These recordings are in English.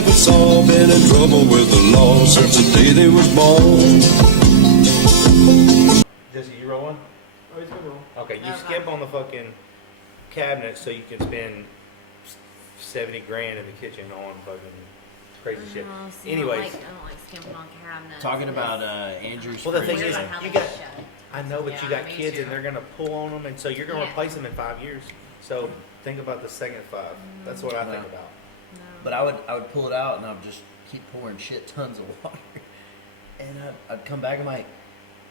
never saw. Been in trouble with the law since the day they was born. Jesse, you rolling? Oh, he's gonna roll. Okay, you skip on the fucking cabinet so you can spend 70 grand in the kitchen on fucking crazy shit. Anyways, I don't like skimping on cabinets. Talking about Andrew's. well, the thing fridge. is, how you they got. shut. I know, but Yeah, you got me kids too. and they're gonna pull on them, and so you're gonna Yeah. replace them in 5 years. So think about the second 5. That's what I think about. No. But I would pull it out and I would just keep pouring shit tons of water, and I'd come back and I'm like,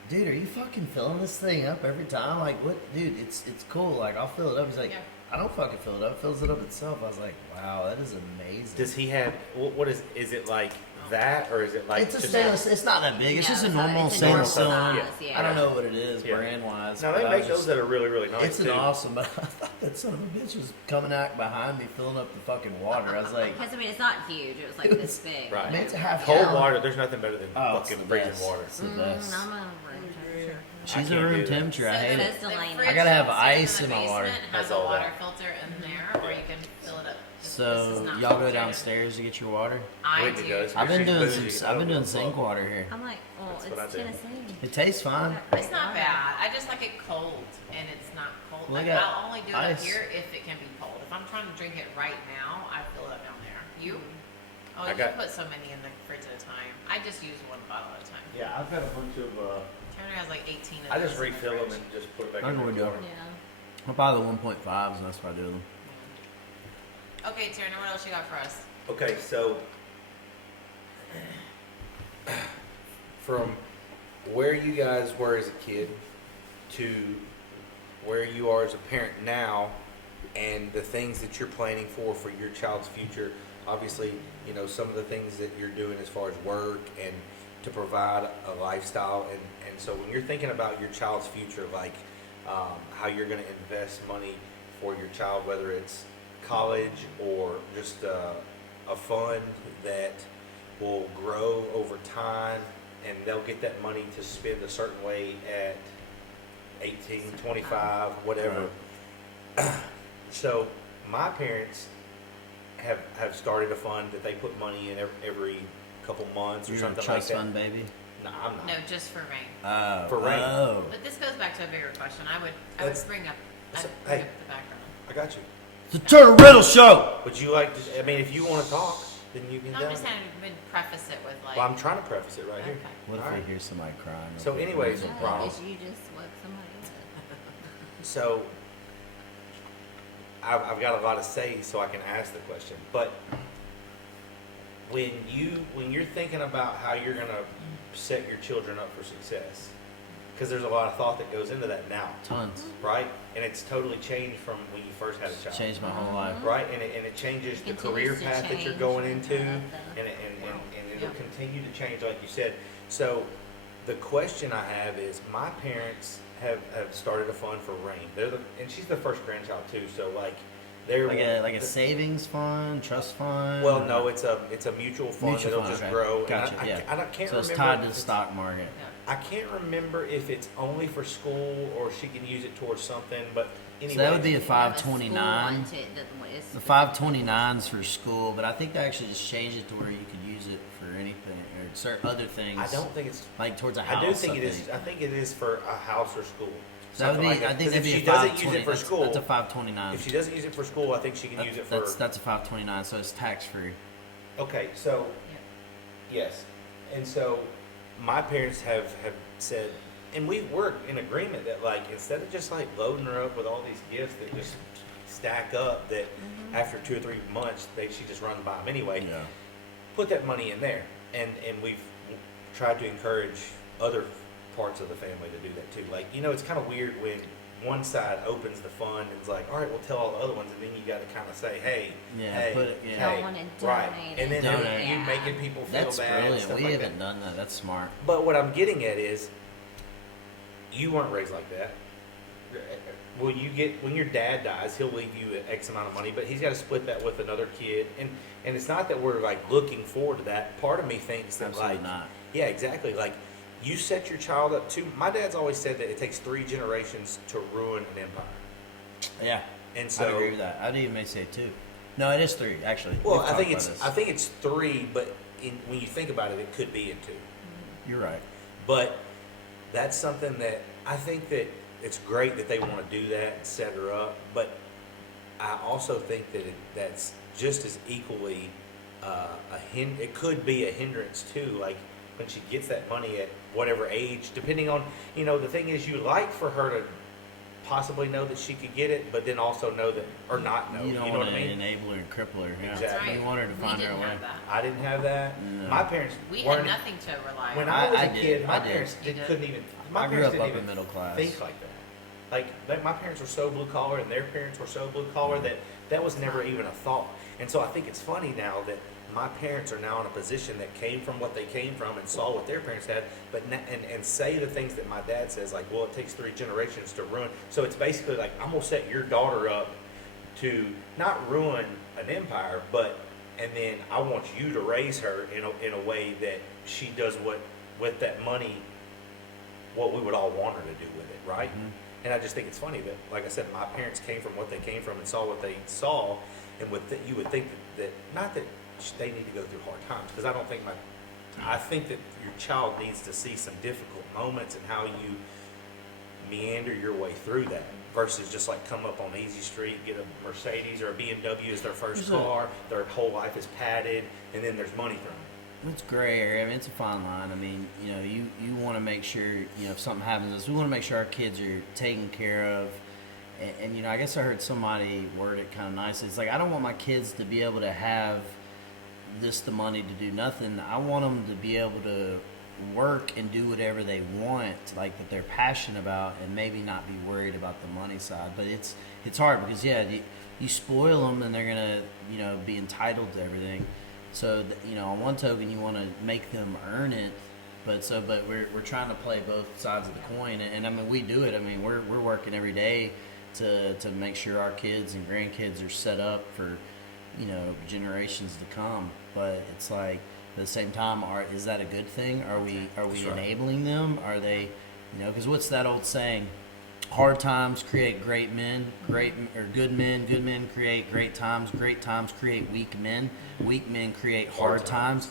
dude, are you fucking filling this thing up every time? Like, what, dude? It's cool. Like, I'll fill it up. He's like, Yeah. I don't fucking fill it up. It fills it up itself. I was like, wow, that is amazing. Does he have what is it like that, or is it like It's a just stainless. It's not that big. It's Yeah, just a it's not- normal it's a stainless normal cylinder. size, yeah. I don't know what it is Yeah. brand wise. No, they make those that are really, really nice. It's an too. awesome, but I thought that son of a bitch was coming out behind me, filling up the fucking water. I was like, Because I mean, it's not huge. It was like this big. Right. I mean, it's a half Cold gallon. water. There's nothing better than Oh, it's fucking the freezing best. water. It's the best. I'm a room temperature. She's I a can't room do that. temperature. I hate So it. does Delaney. I gotta have downstairs ice in in the my water. basement That's has a all water that. filter in there, or you can fill it up. This So is not y'all go filtered. downstairs to get your water. I Whitney do. does. I've been She's doing bougie. some. I I've been don't doing give a sink fuck. water here. I'm like, well, That's what I it's do. Tennessee. It tastes fine. It's not bad. I just like it cold, and it's not cold. Well, I Like, got I'll only do it up ice. here if it can be cold. If I'm trying to drink it right now, I fill it up down there. You? Oh, I you got- put so many in the fridge at a time. I just use one bottle at a time. Yeah, I've got a bunch of. Turner has like 18 of I just these in the refill them fridge. and just put it back I in know the we do. water. Yeah. I buy the 1.5s, and that's what I do with them. Okay, Turner, what else you got for us? Okay, so from where you guys were as a kid to where you are as a parent now, and the things that you're planning for your child's future. Obviously, you know, some of the things that you're doing as far as work and to provide a lifestyle, and so when you're thinking about your child's future, like how you're going to invest money for your child, whether it's college or just a fund that will grow over time, and they'll get that money to spend a certain way at 18, 25, whatever. So my parents have started a fund that they put money in every couple months or You're a something like trust that. fund baby. No, I'm not. No, just for rain. Oh, For rain. Oh. But this goes back to a bigger question. I would Let's- bring up, let's- I'd bring hey. up the background. I got you. The Turner Riddle Show. Would you like to, I mean, if you want to talk, then you can No, go. I'm just saying, we'd preface it with like. Well, I'm trying to preface it right here. Okay. What if All we right. hear somebody crying? So anyways, Yeah, Ronald. because you just woke somebody up. So I've got a lot to say, so I can ask the question. But when you're thinking about how you're gonna set your children up for success, because there's a lot of thought that goes into that now, Tons. right? And it's totally changed from when you first had a child, Changed my whole life. right? And it changes the It career continues to path that you're change going into, the and it'll continue to change, like you said. So the question I have is, my parents have started a fund for Rain. And she's the first grandchild too, so like they're Like a savings fund, trust fund. well, no, it's a mutual fund Mutual that'll fund, just okay. grow. Gotcha, And yeah. I can't So it's remember tied to if the it's- stock market. Yeah. I can't remember if it's only for school or she can use it towards something. But anyway, So that would be a Yeah, the 529. school wants it, it's The 529's for school, but I think they actually just changed it to where you could use it for anything or certain other things. I don't think it's. like towards a house. I do think it is. I think it is for a house or school. So that would be. Something like I think 'Cause that'd be if a she doesn't 520. use it for school, That's a 529. if she doesn't use it for school, I think she can use it for. That's a 529, so it's tax free. Okay, so Yeah. yes, and so my parents have said, and we're in agreement that like instead of just like loading her up with all these gifts that just stack up, that after 2 or 3 months she just runs by them anyway. Yeah. Put that money in there, and we've tried to encourage other parts of the family to do that too. Like, you know, it's kind of weird when one side opens the fund and is like, all right, we'll tell all the other ones, and then you got to kind of say, hey, Yeah, hey, put it- yeah. hey, Don't wanna right, donate and then it. Donate. you Yeah. making people feel That's bad. and brilliant. stuff We like haven't that. done that. That's smart. But what I'm getting at is, you weren't raised like that. When your dad dies, he'll leave you X amount of money, but he's got to split that with another kid, and it's not that we're like looking forward to that. Part of me thinks that Absolutely like, not. yeah, exactly. Like, you set your child up to. My dad's always said that it takes 3 generations to ruin an empire, Yeah. and I so agree with that. I'd even may say 2. No, it is 3 actually. Well, We've I talked think about it's this. I think it's 3, but when you think about it, it could be in 2. You're right. But that's something that I think that it's great that they want to do that and set her up. But I also think that that's just as equally it could be a hindrance too. Like when she gets that money at whatever age, depending on the thing is, you like for her to possibly know that she could get it, but then also know that or not know. You don't know want what I to mean? enable her and cripple her. Yeah. Exactly. That's right. You want her to We find her didn't way. have that. I didn't have that. No. My parents We weren't. had nothing to rely When on. I was I a did. kid, my I did. parents You did? couldn't even. My I grew parents up didn't upper even middle class. think like that. My parents were so blue collar, and their parents were so blue collar that was never even a thought. And so I think it's funny now that my parents are now in a position that came from what they came from and saw what their parents had, but and say the things that my dad says, like, well, it takes 3 generations to ruin. So it's basically like, I'm gonna set your daughter up to not ruin an empire, and then I want you to raise her in a way that she does with that money, what we would all want her to do with it, right? Mhm. And I just think it's funny that, like I said, my parents came from what they came from and saw what they saw, and you would think that not that they need to go through hard times, because I don't think I think that your child needs to see some difficult moments and how you meander your way through that versus just like come up on easy street, get a Mercedes or a BMW as their first There's a- car, their whole life is padded, and then there's money thrown. It's gray area. I mean, it's a fine line. I mean, you want to make sure, if something happens to us, we want to make sure our kids are taken care of. And I guess I heard somebody word it kind of nicely. It's like, I don't want my kids to be able to have the money to do nothing. I want them to be able to work and do whatever they want, like that they're passionate about, and maybe not be worried about the money side. But it's hard because you spoil them and they're gonna be entitled to everything. So on one token you want to make them earn it, but we're trying to play both sides of the coin, and I mean we do it. I mean we're working every day to make sure our kids and grandkids are set up for generations to come. But it's like at the same time, is that a good thing? Are we That's right. enabling them? Are they because what's that old saying? Hard times create great men, good men create great times create weak men create hard times,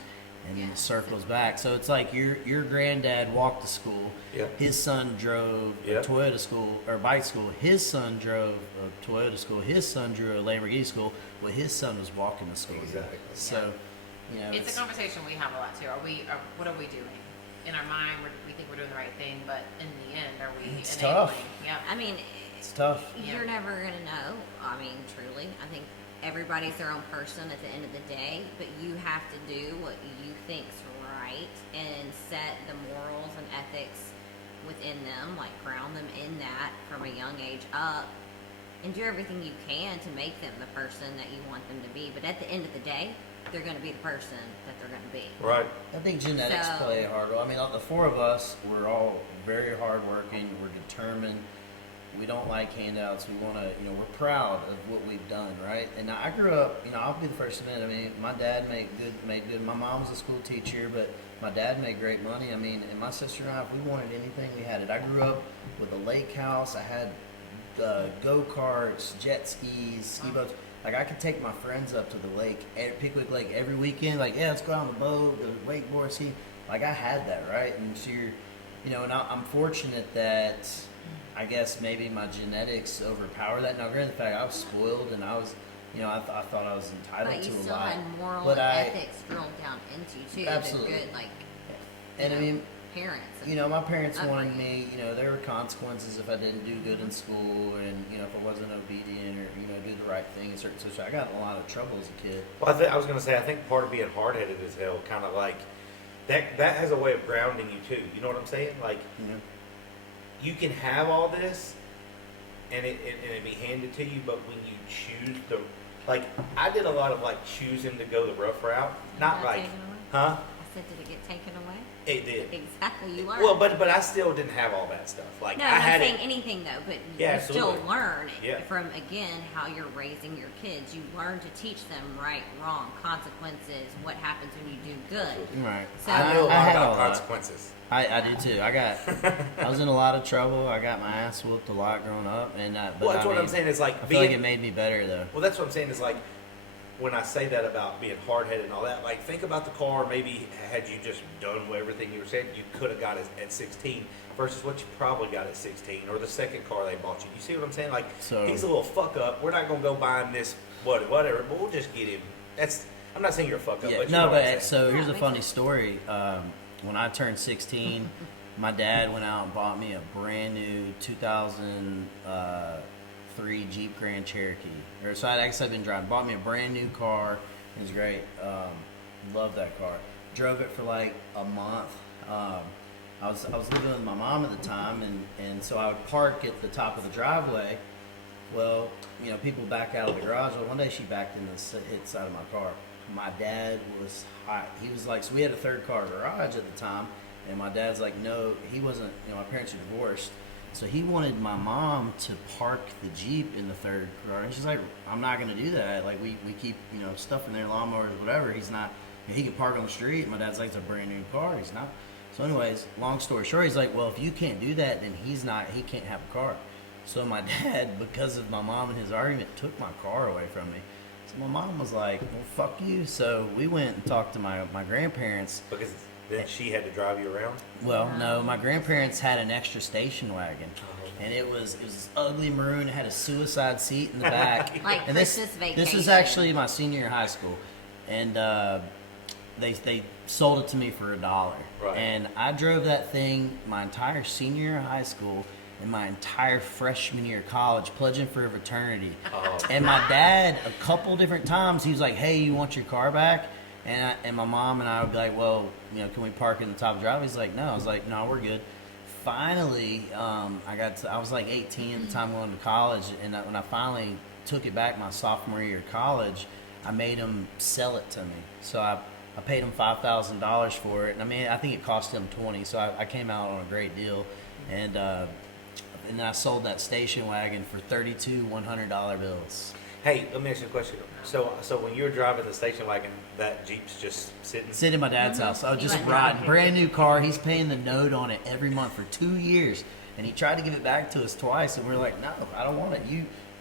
and then it circles back. So it's like your granddad walked to school, Yep. his son drove Yep. a Toyota school or bike school, his son drove a Toyota school, his son drove a Lamborghini school, well his son was walking to school. Exactly. So It's a conversation we have a lot too. What are we doing? In our mind, we think we're doing the right thing, but in the end, are we It's enabling? tough. Yeah. I mean, it's tough. you're never gonna know. I mean, truly, I think everybody's their own person at the end of the day, but you have to do what you think's right and set the morals and ethics within them, like ground them in that from a young age up, and do everything you can to make them the person that you want them to be. But at the end of the day, they're going to be the person that they're going to be. Right. I think genetics So- play a hard role. I mean, the 4 of us, we're all very hardworking. We're determined. We don't like handouts. We want to, we're proud of what we've done, right? And I grew up, I'll be the first to admit. I mean, my dad made good. My mom was a school teacher, but my dad made great money. I mean, and my sister and I, if we wanted anything, we had it. I grew up with a lake house. I had go-karts, jet skis, ski boats. Like, I could take my friends up to the lake, Pickwick Lake, every weekend. Like, let's go on the boat, the wakeboard, ski. Like, I had that, right? And so and I'm fortunate that I guess maybe my genetics overpower that. Now, granted, the fact I was spoiled and I was, I thought I was entitled But you to a still lot. had moral But and ethics drilled down into you too. Absolutely. The good, like, And I mean, parents. my parents wanted upbringing. me, there were consequences if I didn't do good in school and, if I wasn't obedient or, do the right thing in certain situations. I got in a lot of trouble as a kid. Well, I was going to say, I think part of being hard-headed as hell, kind of like, that has a way of grounding you too. You know what I'm saying? Like, you can have all this, and it be handed to you, but when you choose like, I did a lot of, like, choosing to go the rough route. Not Got like, taken away? huh? I said, did it get taken away? It did. Exactly, you learn. Well, but I still didn't have all that stuff. Like, no, I I'm not had saying it. anything though, but Yeah, you still absolutely. learn Yeah. from, again, how you're raising your kids. You learn to teach them right, wrong, consequences, what happens when you do good. Right. So- I knew a lot had about all that. consequences. I do too. I was in a lot of trouble. I got my ass whooped a lot growing up, and but Well, that's I what I'm mean, saying is, like, I feel like it made me better though. Well, that's what I'm saying is, like, when I say that about being hard-headed and all that, like think about the car. Maybe had you just done everything you were saying, you could have got it at 16 versus what you probably got at 16, or the second car they bought you. You see what I'm saying? Like So- he's a little fuck up. We're not gonna go buy him this whatever, but we'll just get him. I'm not saying you're a fuck up. Yeah, but you no, know what I'm but saying. so here's a makes funny sense. story. When I turned 16, my dad went out and bought me a brand new 2003 Jeep Grand Cherokee. Or so I guess I've been driving. Bought me a brand new car. It was great. Loved that car. Drove it for like a month. I was living with my mom at the time, and so I would park at the top of the driveway. Well, you know, people back out of the garage. Well, one day she backed in the hit side of my car. My dad was hot. He was like, so we had a third car garage at the time, and my dad's like, no, he wasn't. You know, my parents were divorced, so he wanted my mom to park the Jeep in the third car, and she's like, I'm not gonna do that. Like we keep, you know, stuff in there, lawnmowers, whatever. He's not. You know, he can park on the street. My dad's like, it's a brand new car. He's not. So, anyways, long story short, he's like, well, if you can't do that, then he can't have a car. So my dad, because of my mom and his argument, took my car away from me. So my mom was like, well, fuck you. So we went and talked to my grandparents. Because then she had to drive you around. Well, no, my grandparents had an extra station wagon. And it was this ugly maroon. It had a suicide seat in the back. Like and Christmas This vacation. was actually my senior year of high school. And they sold it to me for $1. Right. And I drove that thing my entire senior year of high school and my entire freshman year of college, pledging for a fraternity. Oh. And my dad, a couple different times, he was like, hey, you want your car back? And my mom and I would be like, well, you know, can we park in the top of the driveway? He's like, no. I was like, no, we're good. Finally, I was like 18 at the time going to college, and when I finally took it back my sophomore year of college, I made him sell it to me. So I paid him $5,000 for it, and I mean, I think it cost him $20. So I came out on a great deal, and then I sold that station wagon for 32 $100 bills. Hey, let me ask you a question. So when you were driving the station wagon, that Jeep's just sitting. Sitting in my dad's house. I was just Like- riding. Brand new car. He's paying the note on it every month for 2 years. And he tried to give it back to us twice, and we were like, no, I don't want it.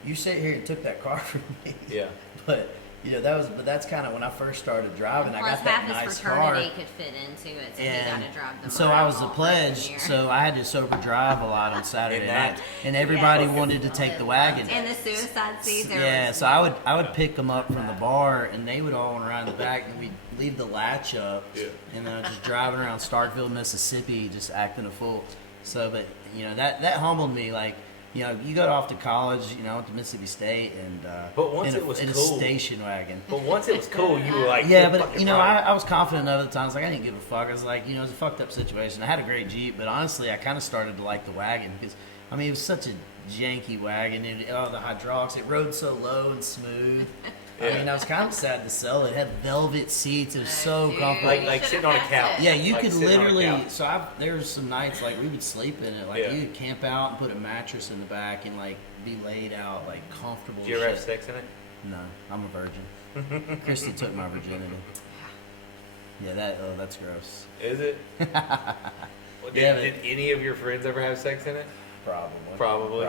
You sit here and took that car from me. Yeah. But you know, that's kind of when I first started driving. I Plus, got that half his nice car. fraternity could fit into it, so he And got to drive the so I was a all pledge, freshman year. so I had to sober drive a lot on Saturday And that- night, and everybody Yeah. wanted to take the wagon. And the suicide seats. Yeah, so I would pick them up from the bar, and they would all want to ride in the back, and we'd leave the latch up, Yeah. and then just driving around Starkville, Mississippi, just acting a fool. So, but you know that humbled me. Like, you know, you go off to college, you know, to Mississippi State, and But once in it was a cool. station wagon. But once it was cool, you were like, Yeah, "You're but fucking you know, right." I was confident other times. Like I didn't give a fuck. I was like, you know, it was a fucked up situation. I had a great Jeep, but honestly, I kind of started to like the wagon because, I mean, it was such a janky wagon. And the hydraulics, it rode so low and smooth. I mean, I was kind of sad to sell it. It had velvet seats. It was so Dude. comfortable. Like sitting on a couch. Yeah, you Like could sitting on a literally. couch. So there was some nights like we would sleep in it. Like Yeah. you could camp out and put a mattress in the back and like be laid out like comfortable. Did you ever have shit. sex in it? No, I'm a virgin. Christy took my virginity. Yeah, that's gross. Is it? Well, Yeah, did any of your friends ever have sex in it? Probably. Probably.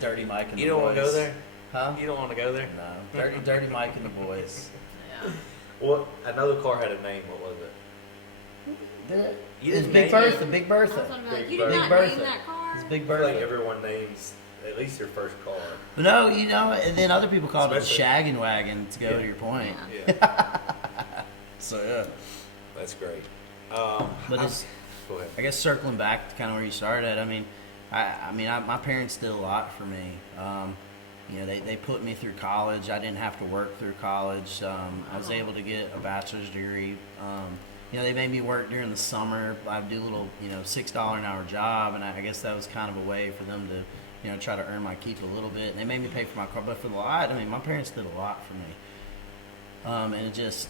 Dirty Mike and You the don't boys. want to go there? Huh? You don't want to go there? No. Dirty Mike and the boys. Yeah. What? I know the car had a name. What was it? You It's didn't Big name it. Bertha. Big I was Bertha. gonna be like, Big you did not Bertha. name that car? It's Big I feel like Bertha. everyone names at least their first car. No, you know, and then other people call it a Especially- shagging wagon to go Yeah. to your point. Yeah. Yeah, So yeah. that's great. But it's, Go ahead. I guess circling back to kind of where you started at, I mean, my parents did a lot for me. You know, they put me through college. I didn't have to work through college. I was able to get a bachelor's degree. You know, they made me work during the summer. I'd do a little, you know, $6 an hour job, and I guess that was kind of a way for them to, you know, try to earn my keep a little bit. And they made me pay for my car, but for the lot, I mean, my parents did a lot for me. And it just,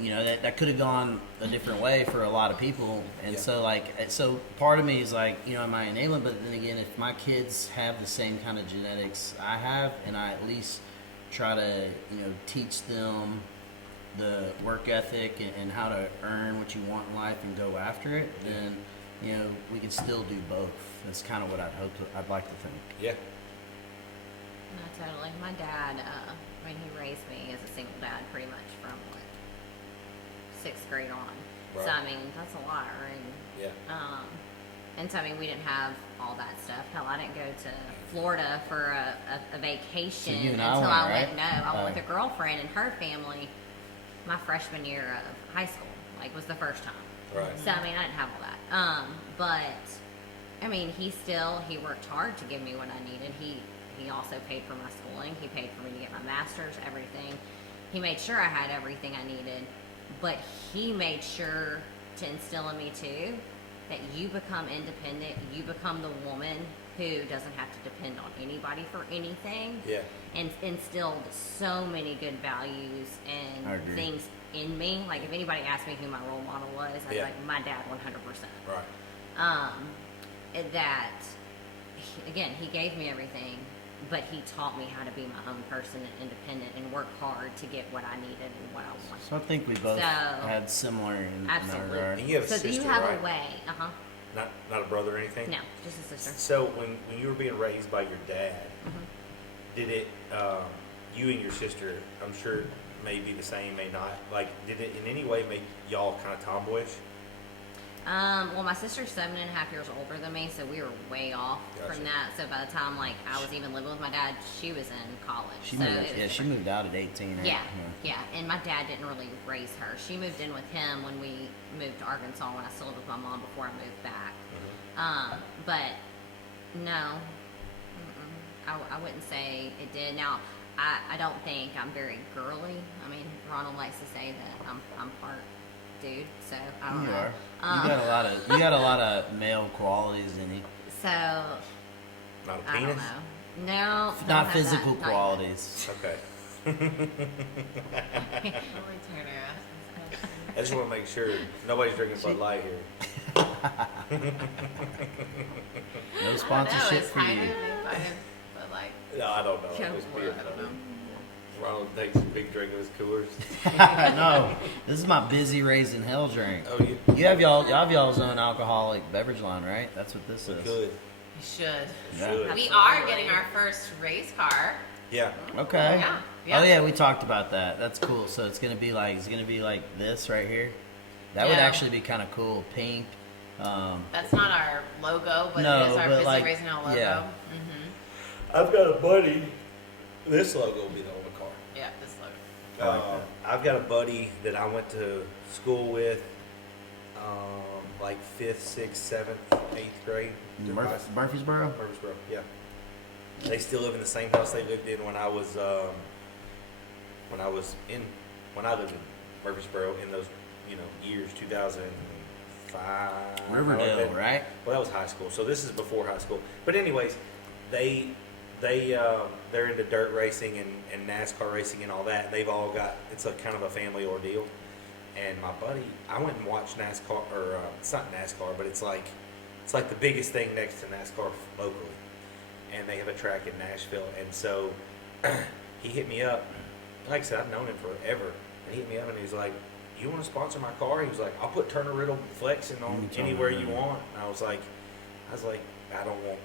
you know, that could have gone a different way for a lot of people. And Yeah. so part of me is like, you know, am I enabling? But then again, if my kids have the same kind of genetics I have, and I at least try to, you know, teach them the work ethic and how to earn what you want in life and go after it, then, you know, we can still do both. That's kind of what I'd like to think. Yeah. No, totally. My dad, I mean, he raised me as a single dad pretty much from what, 6th grade on. Right. So I mean, that's a lot, right? Yeah. And so I mean, we didn't have all that stuff. Hell, I didn't go to Florida for a vacation So you and I until went, I right? went. No, I went with a girlfriend and her family. My freshman year of high school, like, was the first time. Right. So I mean, I didn't have all that. But I mean, he worked hard to give me what I needed. He also paid for my schooling. He paid for me to get my master's, everything. He made sure I had everything I needed. But he made sure to instill in me too that you become independent. You become the woman who doesn't have to depend on anybody for anything. Yeah. And instilled so many good values I and agree. things in me. Like, if anybody asked me who my role model was, I'd be Yeah. like, my dad, 100%. Right. That, again, he gave me everything, but he taught me how to be my own person and independent and work hard to get what I needed and what I wanted. So I think we both So- had similar in that Absolutely. regard. And you have a So sister, you have right? a way. Not a brother or anything? No, just a sister. So when you were being raised by your dad, did it, you and your sister, I'm sure may be the same, may not, like, did it in any way make y'all kind of tomboyish? Well, my sister's 7.5 years older than me, so we were way off Gotcha. from that. So by the time, like, I was even living with my dad, she was in college. She so moved. it was Yeah, she different. moved out at 18. Right? Yeah. And my dad didn't really raise her. She moved in with him when we moved to Arkansas when I still lived with my mom before I moved back. But no, I wouldn't say it did. Now, I don't think I'm very girly. I mean, Ronald likes to say that I'm part dude, so I don't You know. are. You got a lot of male qualities in you. So Not a I don't penis? know. No, don't Not have physical that. Not yet. qualities. Okay. I just want to make sure nobody's drinking Bud Light here. No I sponsorship don't know, it's for kind you. of invited, but like, No, I don't know. Yeah, It's I beer. don't know. Ronald takes a big drink of his Coors. No, this is my busy raising hell drink. Oh, you You have y'all's own alcoholic beverage line, right? That's what this is. could. You should. Yeah. Should. We are getting our first race car. Yeah. Okay. Yeah. Oh yeah, we talked about that. That's cool. So it's gonna be like this right here. That would Yeah. actually be kind of cool. Pink. That's not our logo, but No, it is our but Busy like, Raising Hell logo. yeah. I've got a buddy. This logo will be the on the car. Yeah, this logo. I've got a buddy that I went to school with, like 5th, 6th, 7th, 8th grade. Murfreesboro. Murfreesboro, yeah. They still live in the same house they lived in when I lived in Murfreesboro in those, years 2005. Riverdale, right? Well, that was high school, so this is before high school. But anyways, they're into dirt racing and NASCAR racing and all that. They've all got, it's a kind of a family ordeal. And my buddy, I went and watched NASCAR, or it's not NASCAR, but it's like the biggest thing next to NASCAR locally. And they have a track in Nashville. And so he hit me up. Like I said, I've known him forever. And he hit me up and he was like, "You want to sponsor my car?" He was like, "I'll put Turner Riddle flexing on anywhere you want." And I was like, I don't want,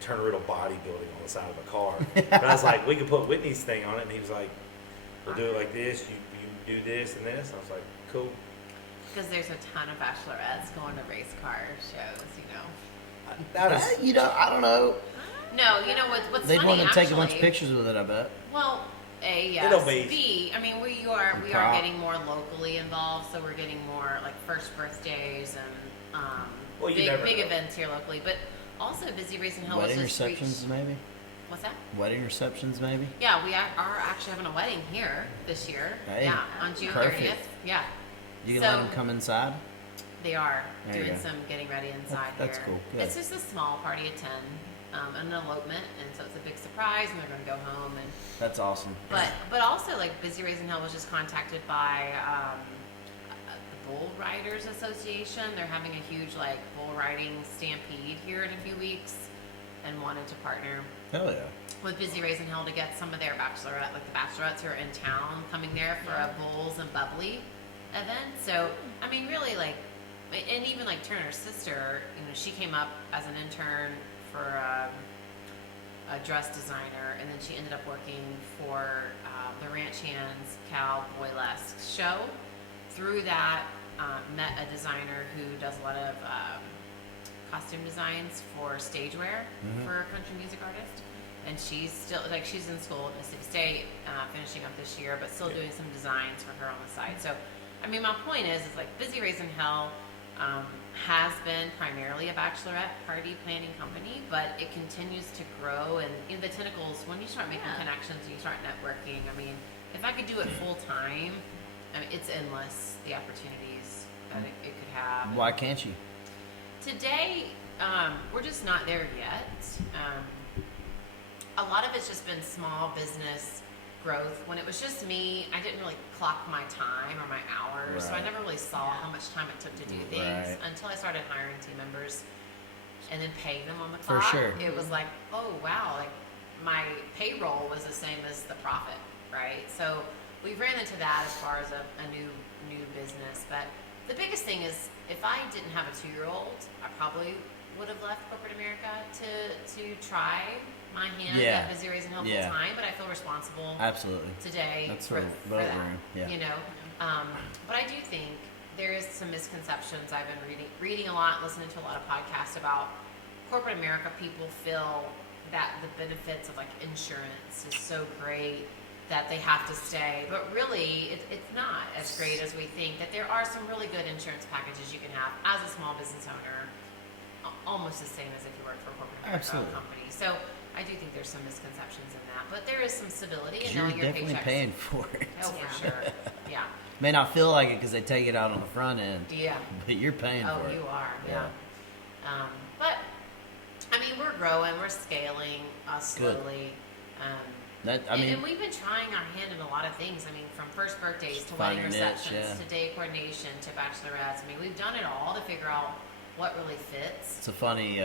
Turner Riddle bodybuilding on the side of a car. But I was like, we could put Whitney's thing on it. And he was like, "We'll do it like this. You do this and this." And I was like, "Cool." Because there's a ton of bachelorettes going to race car shows, That is, I don't know. No, what's They'd funny, want to take a bunch of actually- pictures with it, I bet. Well, A, It'll yes. be- B, I mean, we are Prop. getting more locally involved, so we're getting more like first birthdays and Well, you big never big know. events here locally. But also, Busy Raising Hell Wedding was just receptions, maybe. What's that? Wedding receptions, maybe. Yeah, we are actually having a wedding here this year. Hey, yeah, on June perfect. 30th. Yeah, You can So- let them come inside. they are There you doing go. some getting ready inside That's here. cool. Good. It's just a small party of 10, an elopement, and so it's a big surprise, and they're going to go home and. That's awesome. But also, like, Busy Raising Hell was just contacted by the Bull Riders Association. They're having a huge, like, bull riding stampede here in a few weeks and wanted to partner Hell yeah. with Busy Raising Hell to get some of their bachelorette, like the bachelorettes who are in town, coming there for a Bulls and Bubbly event. So, I mean, really, like, and even, like, Turner's sister, she came up as an intern for a dress designer, and then she ended up working for the Ranch Hands Cowboylesque show. Through that, met a designer who does a lot of costume designs for stage wear for a country music artist. And she's still, like, she's in school at Mississippi State, finishing up this year, but still doing some designs for her on the side. So, I mean, my point is like Busy Raising Hell has been primarily a bachelorette party planning company, but it continues to grow. And in the tentacles, when you start making connections and you start networking, I mean, if I could do it full time, I mean, it's endless, the opportunities that it could have. Why can't you? Today, we're just not there yet. A lot of it's just been small business growth. When it was just me, I didn't really clock my time or my hours, so I never really saw how much time it took to do things until I started hiring team members and then paying them on the clock. For sure. It was like, oh wow, like my payroll was the same as the profit, right? So we ran into that as far as a new business. But the biggest thing is, if I didn't have a 2-year-old, I probably would have left corporate America to try my hand at Busy Raising Hell full time, but I feel responsible today for that. You know, but I do think there is some misconceptions. I've been reading a lot, listening to a lot of podcasts about corporate America. People feel that the benefits of like insurance is so great that they have to stay, but really it's not as great as we think. That there are some really good insurance packages you can have as a small business owner, almost the same as if you work for a corporate America company. So I do think there's some misconceptions in that, but there is some stability in knowing your definitely paychecks. paying for it. Oh, for sure. Yeah. May not feel like it because they take it out on the front end. Yeah. But you're paying for it. Oh, you are. Yeah. But I mean, we're growing, we're scaling slowly. And we've been trying our hand in a lot of things. I mean, from first birthdays to wedding receptions to day coordination to bachelorettes. I mean, we've done it all to figure out what really fits. It's a funny,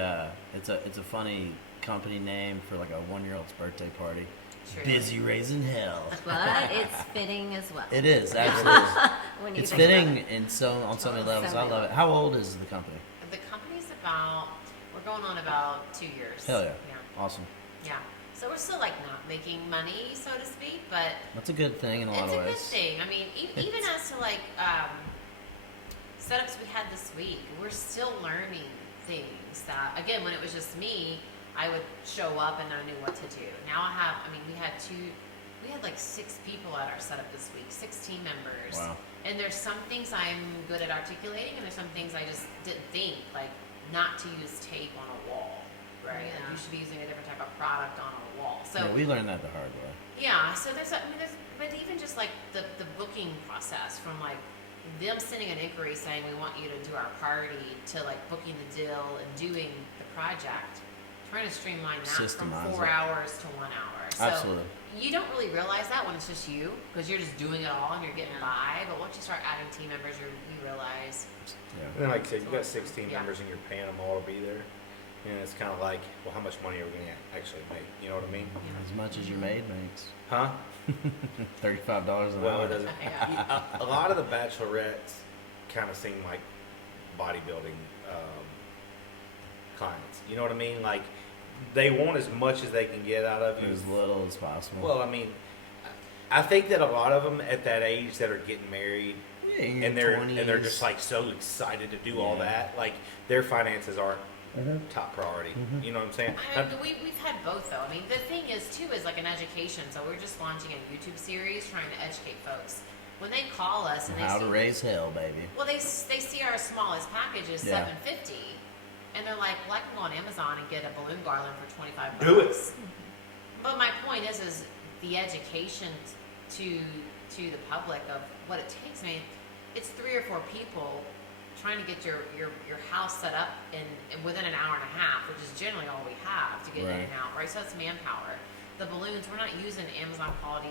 it's a funny company name for like a 1-year-old's birthday party. True. Busy Raising Hell. But it's fitting as well. It is, absolutely. When you It's think about fitting on so many levels. I love it. How old is the company? The company's we're going on about 2 years. Hell yeah. Awesome. Yeah. So we're still like not making money, so to speak, but That's a good thing in a lot of ways. it's a good thing. I mean, even as to like setups we had this week, we're still learning things that, again, when it was just me, I would show up and I knew what to do. Now we had like 6 people at our setup this week, 6 team members. Wow. And there's some things I'm good at articulating, and there's some things I just didn't think, like not to use tape on a wall, right? Like you should be using a different type of product on a wall. So Yeah, we learned that the hard way. yeah, so but even just like the booking process, from like them sending an inquiry saying we want you to do our party, to like booking the deal and doing the project, trying to streamline that from Systemize 4 it. hours to 1 hour. So Absolutely. you don't really realize that when it's just you, because you're just doing it all and you're getting by. But once you start adding team members, you realize. And then, like I said, you've got 16 members and you're paying them all to be there. And it's kind of like, well, how much money are we going to actually make? You know what I mean? As much as your maid makes. Huh? $35 an Well, hour. it doesn't. A lot of the bachelorettes kind of seem like bodybuilding clients. You know what I mean? Like, they want as much as they can get out of you. As little as possible. Well, I mean, I think that a lot of them at that age that are getting married, and they're just like so excited to do all that, like their finances aren't top priority. You know what I'm saying? I mean, we've had both though. I mean, the thing is too is like an education. So we're just launching a YouTube series trying to educate folks. When they call us and How to raise hell, baby. well, they see our smallest package is $750, and they're like, well, I can go on Amazon and get a balloon garland for $25. Do it. But my point is the education to the public of what it takes. I mean, it's 3 or 4 people trying to get your house set up in within an hour and a half, which is generally all we have to get in and out, right? So that's manpower. The balloons, we're not using Amazon quality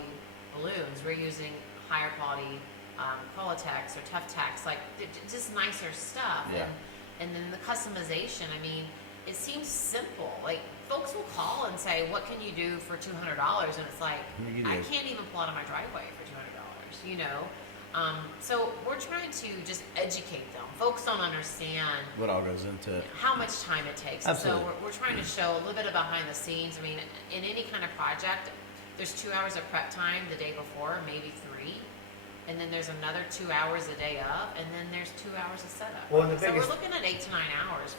balloons. We're using higher quality Qualitex or Tuftex, like just nicer stuff. Yeah. And then the customization, I mean, it seems simple. Like, folks will call and say, what can you do for $200? And it's like, I can't even pull out of my driveway for $200, you know? So we're trying to just educate them. Folks don't understand What all goes into it? how much time it takes. Absolutely. So we're trying to show a little bit of behind the scenes. I mean, in any kind of project, there's 2 hours of prep time the day before, maybe 3. And then there's another 2 hours a day of, and then there's 2 hours of setup. Well, and the so biggest- we're looking at 8 to 9 hours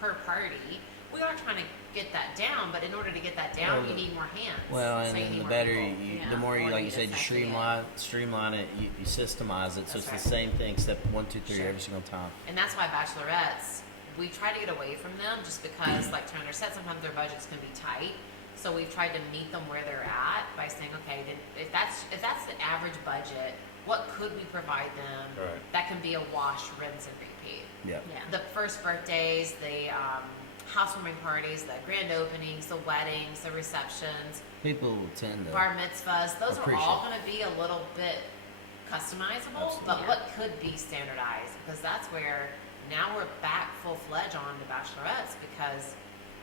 per party. We are trying to get that down, but in order to get that down, Well, you need more hands. Well, So and you then need the more better people. you, Yeah, the more you, more like you you said, you just have to streamline it, you systemize it, so That's it's right. the same thing, step 1, 2, 3, Sure. every single time. And that's why bachelorettes, we try to get away from them just because, like Turner said, sometimes their budgets can be tight. So we've tried to meet them where they're at by saying, okay, then if that's the average budget, what could we provide them Right. that can be a wash, rinse, and repeat? Yeah. Yeah. The first birthdays, the housewarming parties, the grand openings, the weddings, the receptions, People will tend to. bar mitzvahs, those are Appreciate all it. going to be a little bit customizable, Absolutely. but Yeah. what could be standardized? Because that's where now we're back full-fledged on the bachelorettes because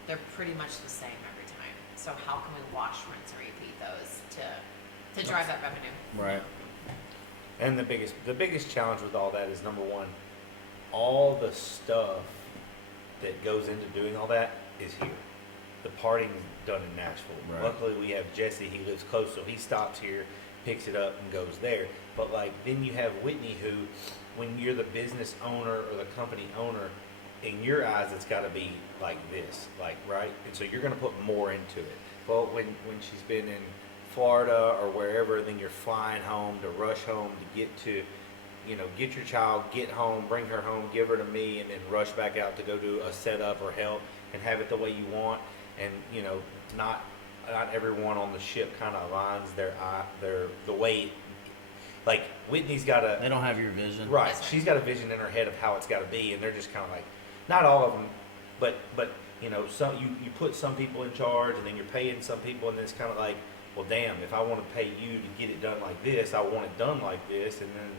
they're pretty much the same every time. So how can we wash, rinse, and repeat those to drive that revenue? Right. And the biggest challenge with all that is, number one, all the stuff that goes into doing all that is here. The partying's done in Nashville. Right. Luckily, we have Jesse. He lives close, so he stops here, picks it up, and goes there. But like, then you have Whitney, who, when you're the business owner or the company owner, in your eyes, it's got to be like this, like, right? And so you're going to put more into it. Well, when she's been in Florida or wherever, then you're flying home to rush home to get to, get your child, get home, bring her home, give her to me, and then rush back out to go do a setup or help and have it the way you want. And not everyone on the ship kind of aligns the way. Like Whitney's got They don't have your vision. right. That's right. She's got a vision in her head of how it's got to be, and they're just kind of like, not all of them, but some you put some people in charge, and then you're paying some people, and then it's kind of like, well, damn, if I want to pay you to get it done like this, I want it done like this, and then,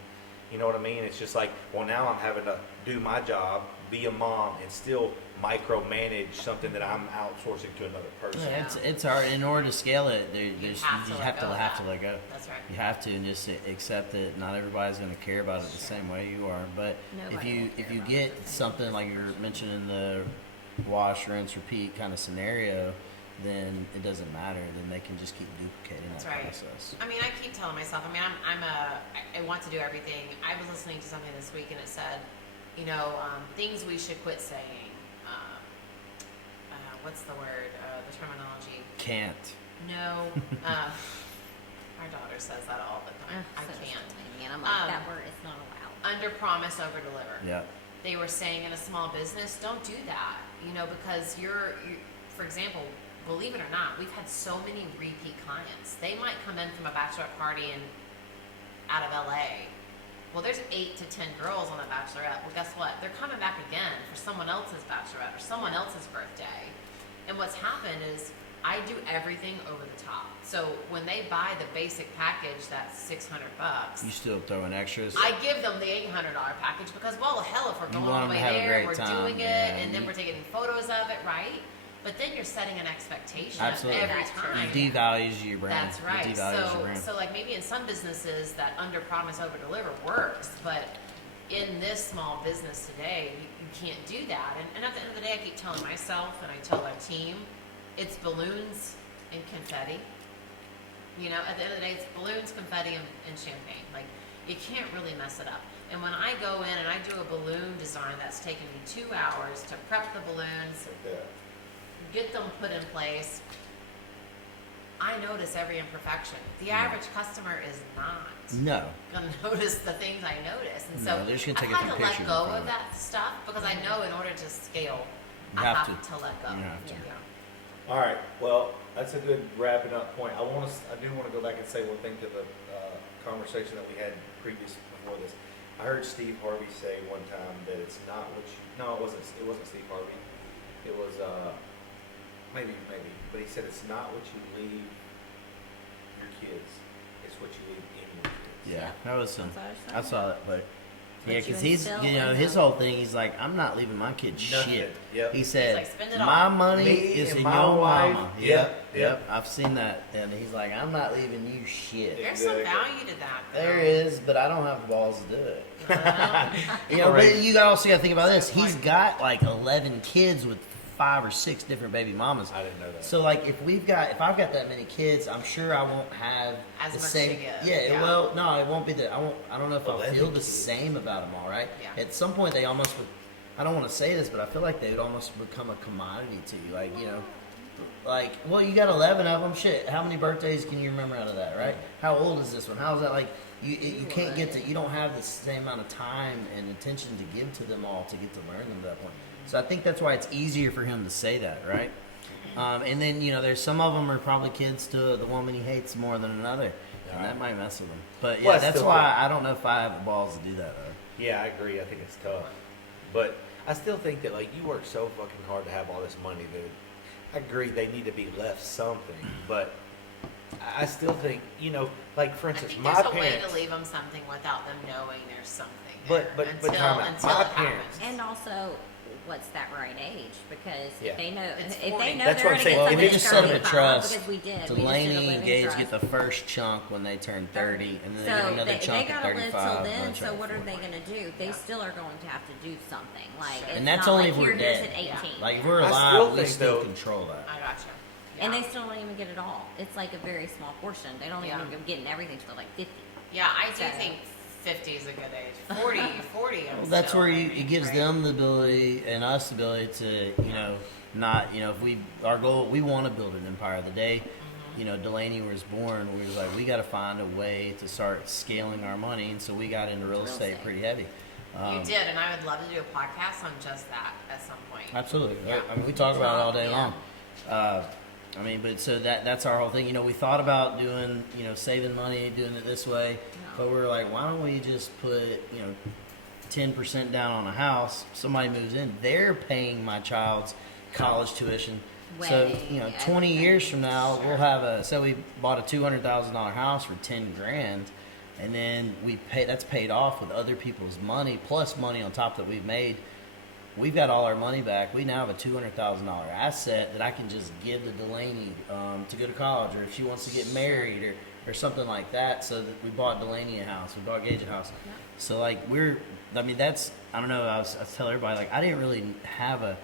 you know what I mean? It's just like, well, now I'm having to do my job, be a mom, and still micromanage something that I'm outsourcing to another person. Yeah, it's hard. In order to scale it, you have to let have go of to that. let go. That's right. You have to, and just accept that not everybody's going to care about it the same way you are. But Nobody will if care you about get it the same something like you're mentioning, the wash, rinse, repeat kind of scenario, then it doesn't matter. Then they can just keep duplicating That's that right. process. I mean, I keep telling myself. I mean, I want to do everything. I was listening to something this week, and it said, things we should quit saying. What's the word? The terminology. Can't. No. Our daughter says that all the time. I can't. And I'm like, Um, that word is not allowed. Under promise, over deliver. Yeah. They were saying in a small business, don't do that. Because you, for example, believe it or not, we've had so many repeat clients. They might come in from a bachelorette party out of LA. Well, there's 8 to 10 girls on the bachelorette. Well, guess what? They're coming back again for someone else's bachelorette or someone else's birthday. And what's happened is I do everything over the top. So when they buy the basic package, that's $600. You still throwing extras. I give them the $800 package because, well, hell, if we're You going want all the them way to have a there, great we're time, doing it, yeah, and then you- we're taking photos of it, right? But then you're setting an expectation Absolutely. every That's true. time. It devalues your brand. That's right. It devalues your brand. So like maybe in some businesses that under promise over deliver works, but in this small business today, you can't do that. And at the end of the day, I keep telling myself and I tell our team, it's balloons and confetti. At the end of the day, it's balloons, confetti, and champagne. Like, you can't really mess it up. And when I go in and I do a balloon design that's taken me 2 hours to prep the balloons, get them put in place, I notice every imperfection. The average customer is not No. gonna notice the things I notice, and No, so they're just gonna take I've a had to picture let go in front of of that stuff because I know in order to scale, You I have have to let go. You have to. Yeah. All right. Well, that's a good wrapping up point. I do want to go back and say one thing to the conversation that we had previous before this. I heard Steve Harvey say one time that it's not what you. No, it wasn't. It wasn't Steve Harvey. It was maybe, but he said it's not what you leave your kids. It's what you leave in your kids. Yeah. That was some. That's what I was I saw that, but Yeah, But you because he's, instill you know, in his them. whole thing, he's like, I'm not leaving my kids Nothing. shit. Yep. He said, like, spend it my all. money Me is and in my your wife. mama. Yep, yep. I've seen that. And he's like, I'm not leaving you shit. There's Exactly. some value to that. Though. There is, but I don't have the balls to do it. Well, You know, Right. but you also got to think about this. That's a good He's point. got like 11 kids with 5 or 6 different baby mamas. I didn't know that. So like, if I've got that many kids, I'm sure I won't have As the much same. to give, Yeah, yeah. well, no, it won't be that. I don't know if I'll 11 feel the kids. same about them all. Right. Yeah. At some point, they almost would. I don't want to say this, but I feel like they would almost become a commodity to you. Like, you know, like, well, you got 11 of them. Shit, how many birthdays can you remember out of that? Right? How old is this one? How's that? Like, you can't get to. You don't have the same amount of time and attention to give to them all to get to learn them to that point. So I think that's why it's easier for him to say that, right? And then, you know, there's some of them are probably kids to the woman he hates more than another, and that might mess with him. But yeah, Well, I that's still why think- I don't know if I have the balls to do that though. Yeah, I agree. I think it's tough. But I still think that, like, you work so fucking hard to have all this money, dude. I agree they need to be left something. But I still think, you know, like, for I instance, think my there's a parents. way to leave them something without them knowing there's something. But- there but time out. until My it parents- happens. And also, what's that right age? Because Yeah. if they know, It's if 40. they know That's they're what I'm going to saying. get If something you at just set up a 35, trust, because we did. We just did a Delaney living and Gage trust. get the first chunk when they turn 30, and then they So get another they chunk at gotta live 35. till another then. chunk So at what are 40. they gonna do? They still are going to have to do something. Like, Sure. it's And that's not only like if we're here's dead. at 18. Like, if we're I alive, still we think, still though- control that. I gotcha. And Yeah. they still don't even get it all. It's like a very small portion. They don't even Yeah. end up getting everything till like 50. Yeah, I do So- think 50 is a good age. 40. Well, that's where maybe, it gives right? them the ability and us the ability to, you know, not, you know, if our goal, we want to build an empire. The day, Mm-hmm. you know, Delaney was born, we was like, we got to find a way to start scaling our money, and so we got into real estate pretty heavy. You did, and I would love to do a podcast on just that at some point. Absolutely. Yeah. I mean, we talk about it all day Yeah. long. I mean, but so that's our whole thing. You know, we thought about doing, you know, saving money, doing it this way, but we were like, why don't we just put, you know, 10% down on a house? Somebody moves in, they're paying my child's college tuition. So, Wedding, you know, 20 everything. years from now, we'll have so we bought a $200,000 house for 10 grand, and then that's paid off with other people's money plus money on top that we've made. We've got all our money back. We now have a $200,000 asset that I can just give to Delaney to go to college, or if she wants to get married, or something like that. So that we bought Delaney a house, we bought Gage a house. So like I mean, that's, I don't know. I tell everybody, like, I didn't really have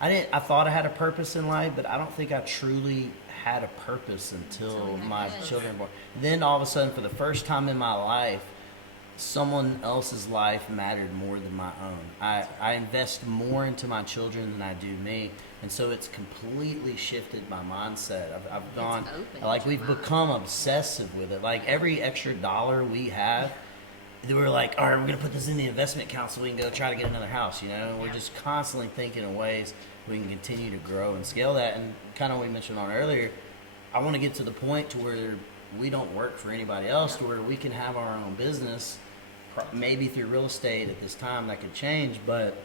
I thought I had a purpose in life, but I don't think I truly had a purpose until Until you had my kids. children were born. Then all of a sudden, for the first time in my life, someone else's life mattered more than my own. I invest more into my children than I do me, and so it's completely shifted my mindset. I've gone, opened like, your we've mind. become obsessive with it. Like, every extra dollar we have, we're like, all right, we're gonna put this in the investment account so we can go try to get another house. You know, and we're just constantly thinking of ways we can continue to grow and scale that. And kind of what we mentioned on earlier, I want to get to the point to where we don't work for anybody else, to where we can have our own business. Maybe through real estate at this time that could change, but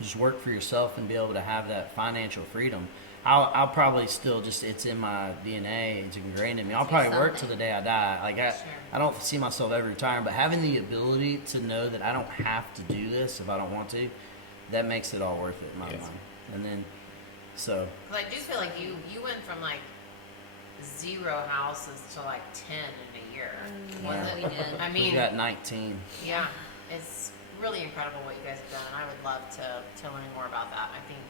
just work for yourself and be able to have that financial freedom. I'll probably still it's in my DNA, it's ingrained in me. I'll probably work till the day I die. Like, I don't see myself ever retiring, but having the ability to know that I don't have to do this if I don't want to, that makes it all worth it in my mind. And then, so. Because I do feel like you went from like 0 houses to like 10 in a year. Yeah. Was we it? did. I We mean, got 19. yeah, it's really incredible what you guys have done, and I would love to learn more about that. I think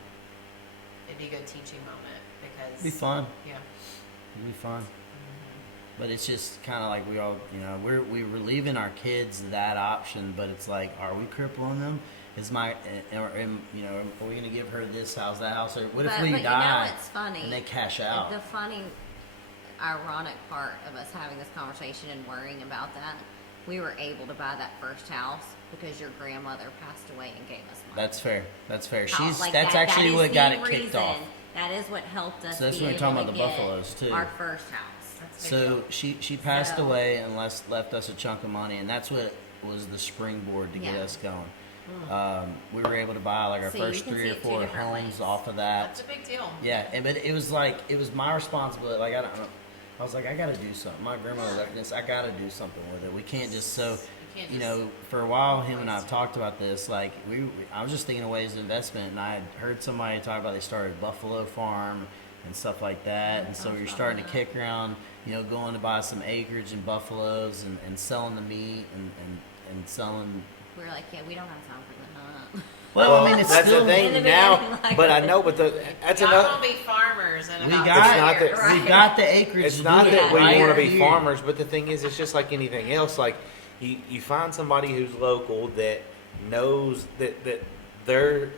it'd be a good teaching moment because It'd be fun. Yeah. It'd be fun. But it's just kind of like we all, you know, we're leaving our kids that option, but it's like, are we crippling them? Is you know, are we gonna give her this house, that house, or what if we but die you know what's funny? and they cash out? The funny, ironic part of us having this conversation and worrying about that, we were able to buy that first house because your grandmother passed away and gave us money. That's fair. That's fair. How- She's like that's that actually is what got the it kicked reason. off. That is what helped us. So that's be when we're talking able about to the get Buffaloes, too. Our first house. That's a big So deal. she passed So- away and left us a chunk of money, and that's what was the springboard to get Yeah. us going. We were able to buy like our See, first you can 3 or see it two 4 different homes ways. off of that. That's a big deal. Yeah, but it was my responsibility. Like, I was like, I got to do something. My grandmother left this. I got to do something with it. We can't just so can't you just know, for a while, him and I have waste talked about this. Like, I was just thinking of ways of investment, and I had heard somebody talk about they started Buffalo Farm and stuff like that. And so sounds you're fun, starting to yeah. kick around, you know, going to buy some acreage in buffaloes and selling the meat and selling. We're like, yeah, we don't have time for that. Well, I mean, it's that's still. the thing In the now. beginning, like- But I know, but that's Y'all another. gonna be farmers in We about got, 2 years. Right. we got the acreage. It's to not do that it we right want to be here. farmers, but the thing is, it's just like anything else. Like you find somebody who's local that knows that their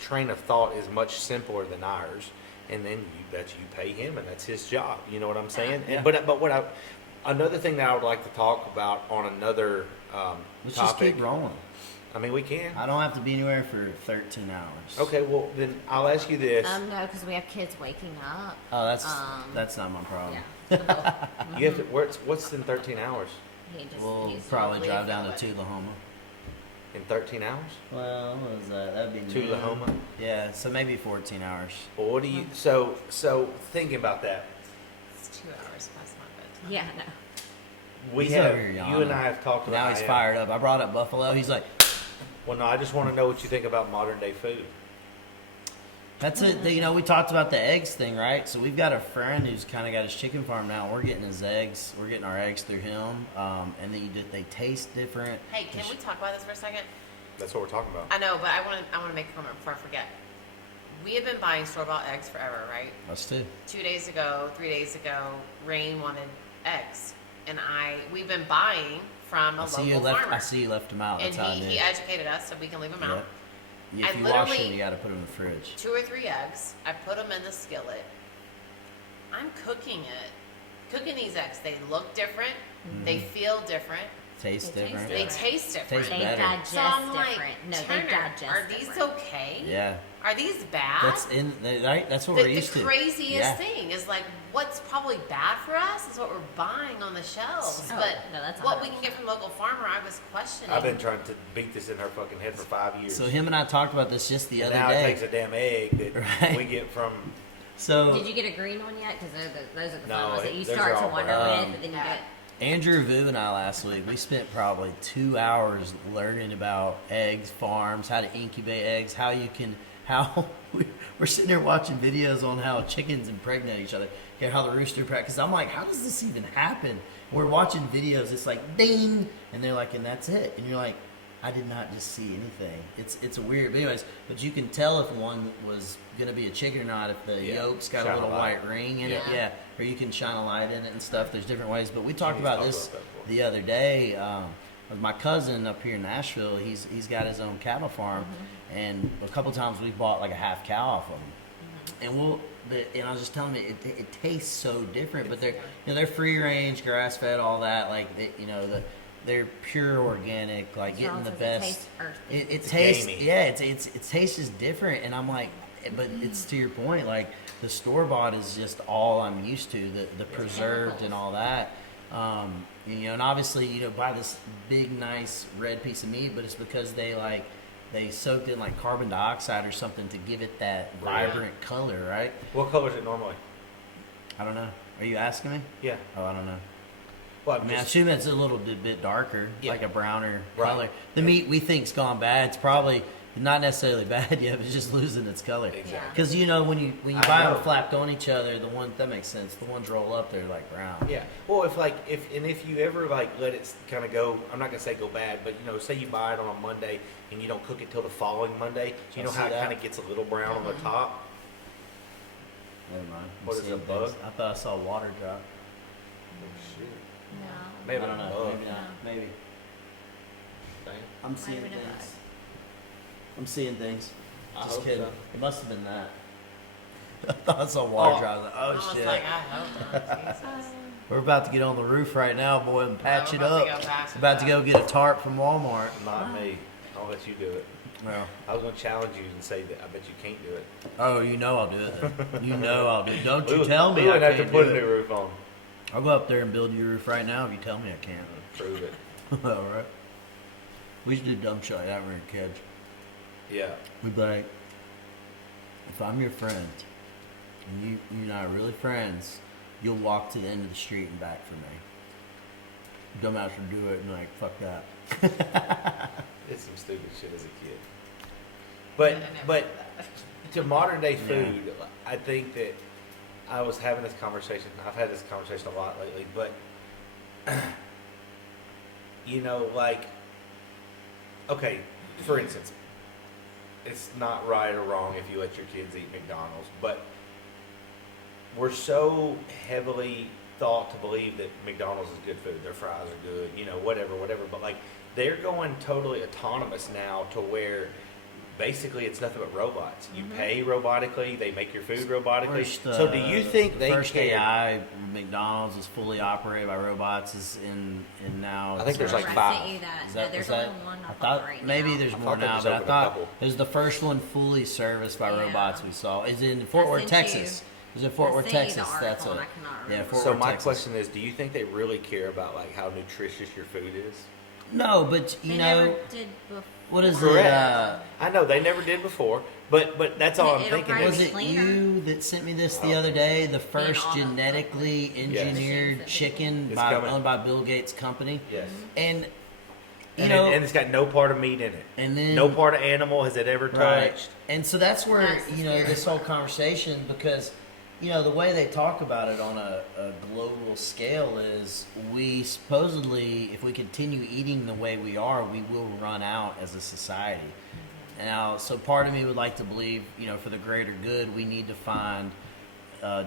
train of thought is much simpler than ours, and then you pay him, and that's his job. You know what I'm saying? Yeah. And, but another thing that I would like to talk about on another Let's just topic. keep rolling. I mean, we can. I don't have to be anywhere for 13 hours. Okay, well then I'll ask you this: No, because we have kids waking up. Oh, that's Um, not my problem. Yeah. you have to. What's in 13 hours? He just, We'll he's probably leave drive down for to the wedding. Tullahoma. In 13 hours? Well, what was that? That'd be noon. Tullahoma? Yeah, so maybe 14 hours. Well, what do you? So thinking about that, It's 2 hours past my bedtime. Yeah, no. we He's have over here you yawning. and I have talked about. Now he's fired up. I brought up Buffalo. He's like, Well, no, I just want to know what you think about modern day food. that's it. You know, we talked about the eggs thing, right? So we've got a friend who's kind of got his chicken farm now. We're getting his eggs. We're getting our eggs through him. And then they taste different. Hey, can we talk about this for a second? That's what we're talking about. I know, but I want to make a comment before I forget. We have been buying store-bought eggs forever, right? Us too. 2 days ago, 3 days ago, Rain wanted eggs, and we've been buying from a I see you local left. farmer. I see you left them out. And That's how I did. he educated us so we can leave them out. Yep. If I you wash literally- them, you got to put them in the fridge. 2 or 3 eggs. I put them in the skillet. I'm cooking it. Cooking these eggs. They look different. They feel different. Taste They taste different. They taste different. Taste They better. digest So I'm like, different. No, Turner, they digest are these different. okay? Yeah. Are these bad? Right. That's what we're the used to. craziest Yeah. thing is like what's probably bad for us is what we're buying on the shelves. Oh, but no, that's what we can 100%. get from local farmer, I was questioning. I've been trying to beat this in her fucking head for 5 years. So him and I talked about this just the And other now day. it takes a damn egg that Right. we get from. So Did you get a green one yet? Because those are the No, fun ones that you those start are to all wonder brown. with, but then you get. Andrew Vu and I last week, we spent probably 2 hours learning about eggs, farms, how to incubate eggs, we're sitting there watching videos on how chickens impregnate each other, how the rooster because I'm like, how does this even happen? We're watching videos, it's like ding, and they're like, and that's it, and you're like, I did not just see anything. It's a weird, but anyways, but you can tell if one was gonna be a chicken or not if the Yeah. yolk's got Shine a little a light. white ring in it, Yeah. yeah, or you can shine a light in it and stuff. There's different ways, but we talked need to about talk this about that more. the other day. With my cousin up here in Nashville, he's got his own cattle farm, and a couple times we've bought like a half cow off of him, and I was just telling him it tastes so different, but they're free range, grass fed, all that, like they're pure organic, like As getting long the as it best. tastes earthy. It It's tastes, gamey. yeah, it tastes just different, and I'm like, but it's to your point, like the store bought is just all I'm used to, the preserved and all that. And obviously, buy this big, nice red piece of meat, but it's because they soaked in like carbon dioxide or something to give it that Right. vibrant color, right? What color is it normally? I don't know. Are you asking me? Yeah. Oh, I don't know. Well, I mean, I assume it's a little bit darker, Yeah. like a browner Right. color. The meat we think's gone bad. It's probably not necessarily bad yet, but it's just losing its color. Exactly. Because when you I buy know. them flapped on each other, that makes sense. The ones roll up, they're like brown. Yeah. Well, if you ever let it kind of go, I'm not gonna say go bad, but say you buy it on a Monday and you don't cook it till the following Monday, you know I see how it that. kind of gets a little brown on the top. Never mind. I'm What is seeing a bug? things. I thought I saw water drop. Oh shit. No. Maybe I don't know. a bug. Maybe not. Maybe. Damn. I'm seeing Maybe not. things. I'm seeing things. I Just hope kidding. so. It must have been that. I thought I saw water Oh. drop. I was like, I was shit. like, I hope not. Jesus. We're about to get on the roof right now, boy, and patch we're it about up. to go patch it About to up. go get a tarp from Walmart. Not me. I'll let you do it. Well, I was gonna challenge you and say that I bet you can't do it. oh, I'll do it then. I'll do it. Don't you We- tell me we I wouldn't have can't to put do a new it. roof on. I'll go up there and build you a roof right now if you tell me I can. Prove it. All right. We used to do dumb shit like that when we were kids. Yeah. We'd be like, if I'm your friend, and you and I are really friends, you'll walk to the end of the street and back for me. dumbass would do it and like fuck that. It's some stupid shit as a kid. But to modern day food, I think that I was having this conversation. I've had this conversation a lot lately, but you know, like, okay, for instance, it's not right or wrong if you let your kids eat McDonald's, but we're so heavily thought to believe that McDonald's is good food. Their fries are good, you know, whatever. But like, they're going totally autonomous now to where basically it's nothing but robots. You pay robotically, they make your food robotically. So do you think they first care? AI McDonald's is fully operated by robots is in now? I think there's like I 5. sent you that. Is No, that- there's is that- only one I up thought right maybe now. there's I more thought there now, was but I over a thought couple. it was the first one fully serviced by Yeah. robots we saw. Is in Fort I Worth, sent Texas. Is in Fort I Worth, sent you the Texas? article That's and a I cannot yeah. remember. Fort So Worth, my Texas. question is, do you think they really care about like how nutritious your food is? No, but you They know never did before. what is Correct. it? I know they never did before, but that's all I'm It'll thinking. probably Was Is, it cleaner. you that sent me this the Oh. other day? The first all that stuff. genetically engineered Yes. chicken It's coming. owned by Bill Gates' company, yes. and you And, know, and it's got no part of meat in it. and then No part of animal has it ever right. touched. And so that's where That's the you know scary this whole part. conversation, because you know the way they talk about it on a global scale is we supposedly, if we continue eating the way we are, we will run out as a society. Now, so part of me would like to believe, you know, for the greater good, we need to find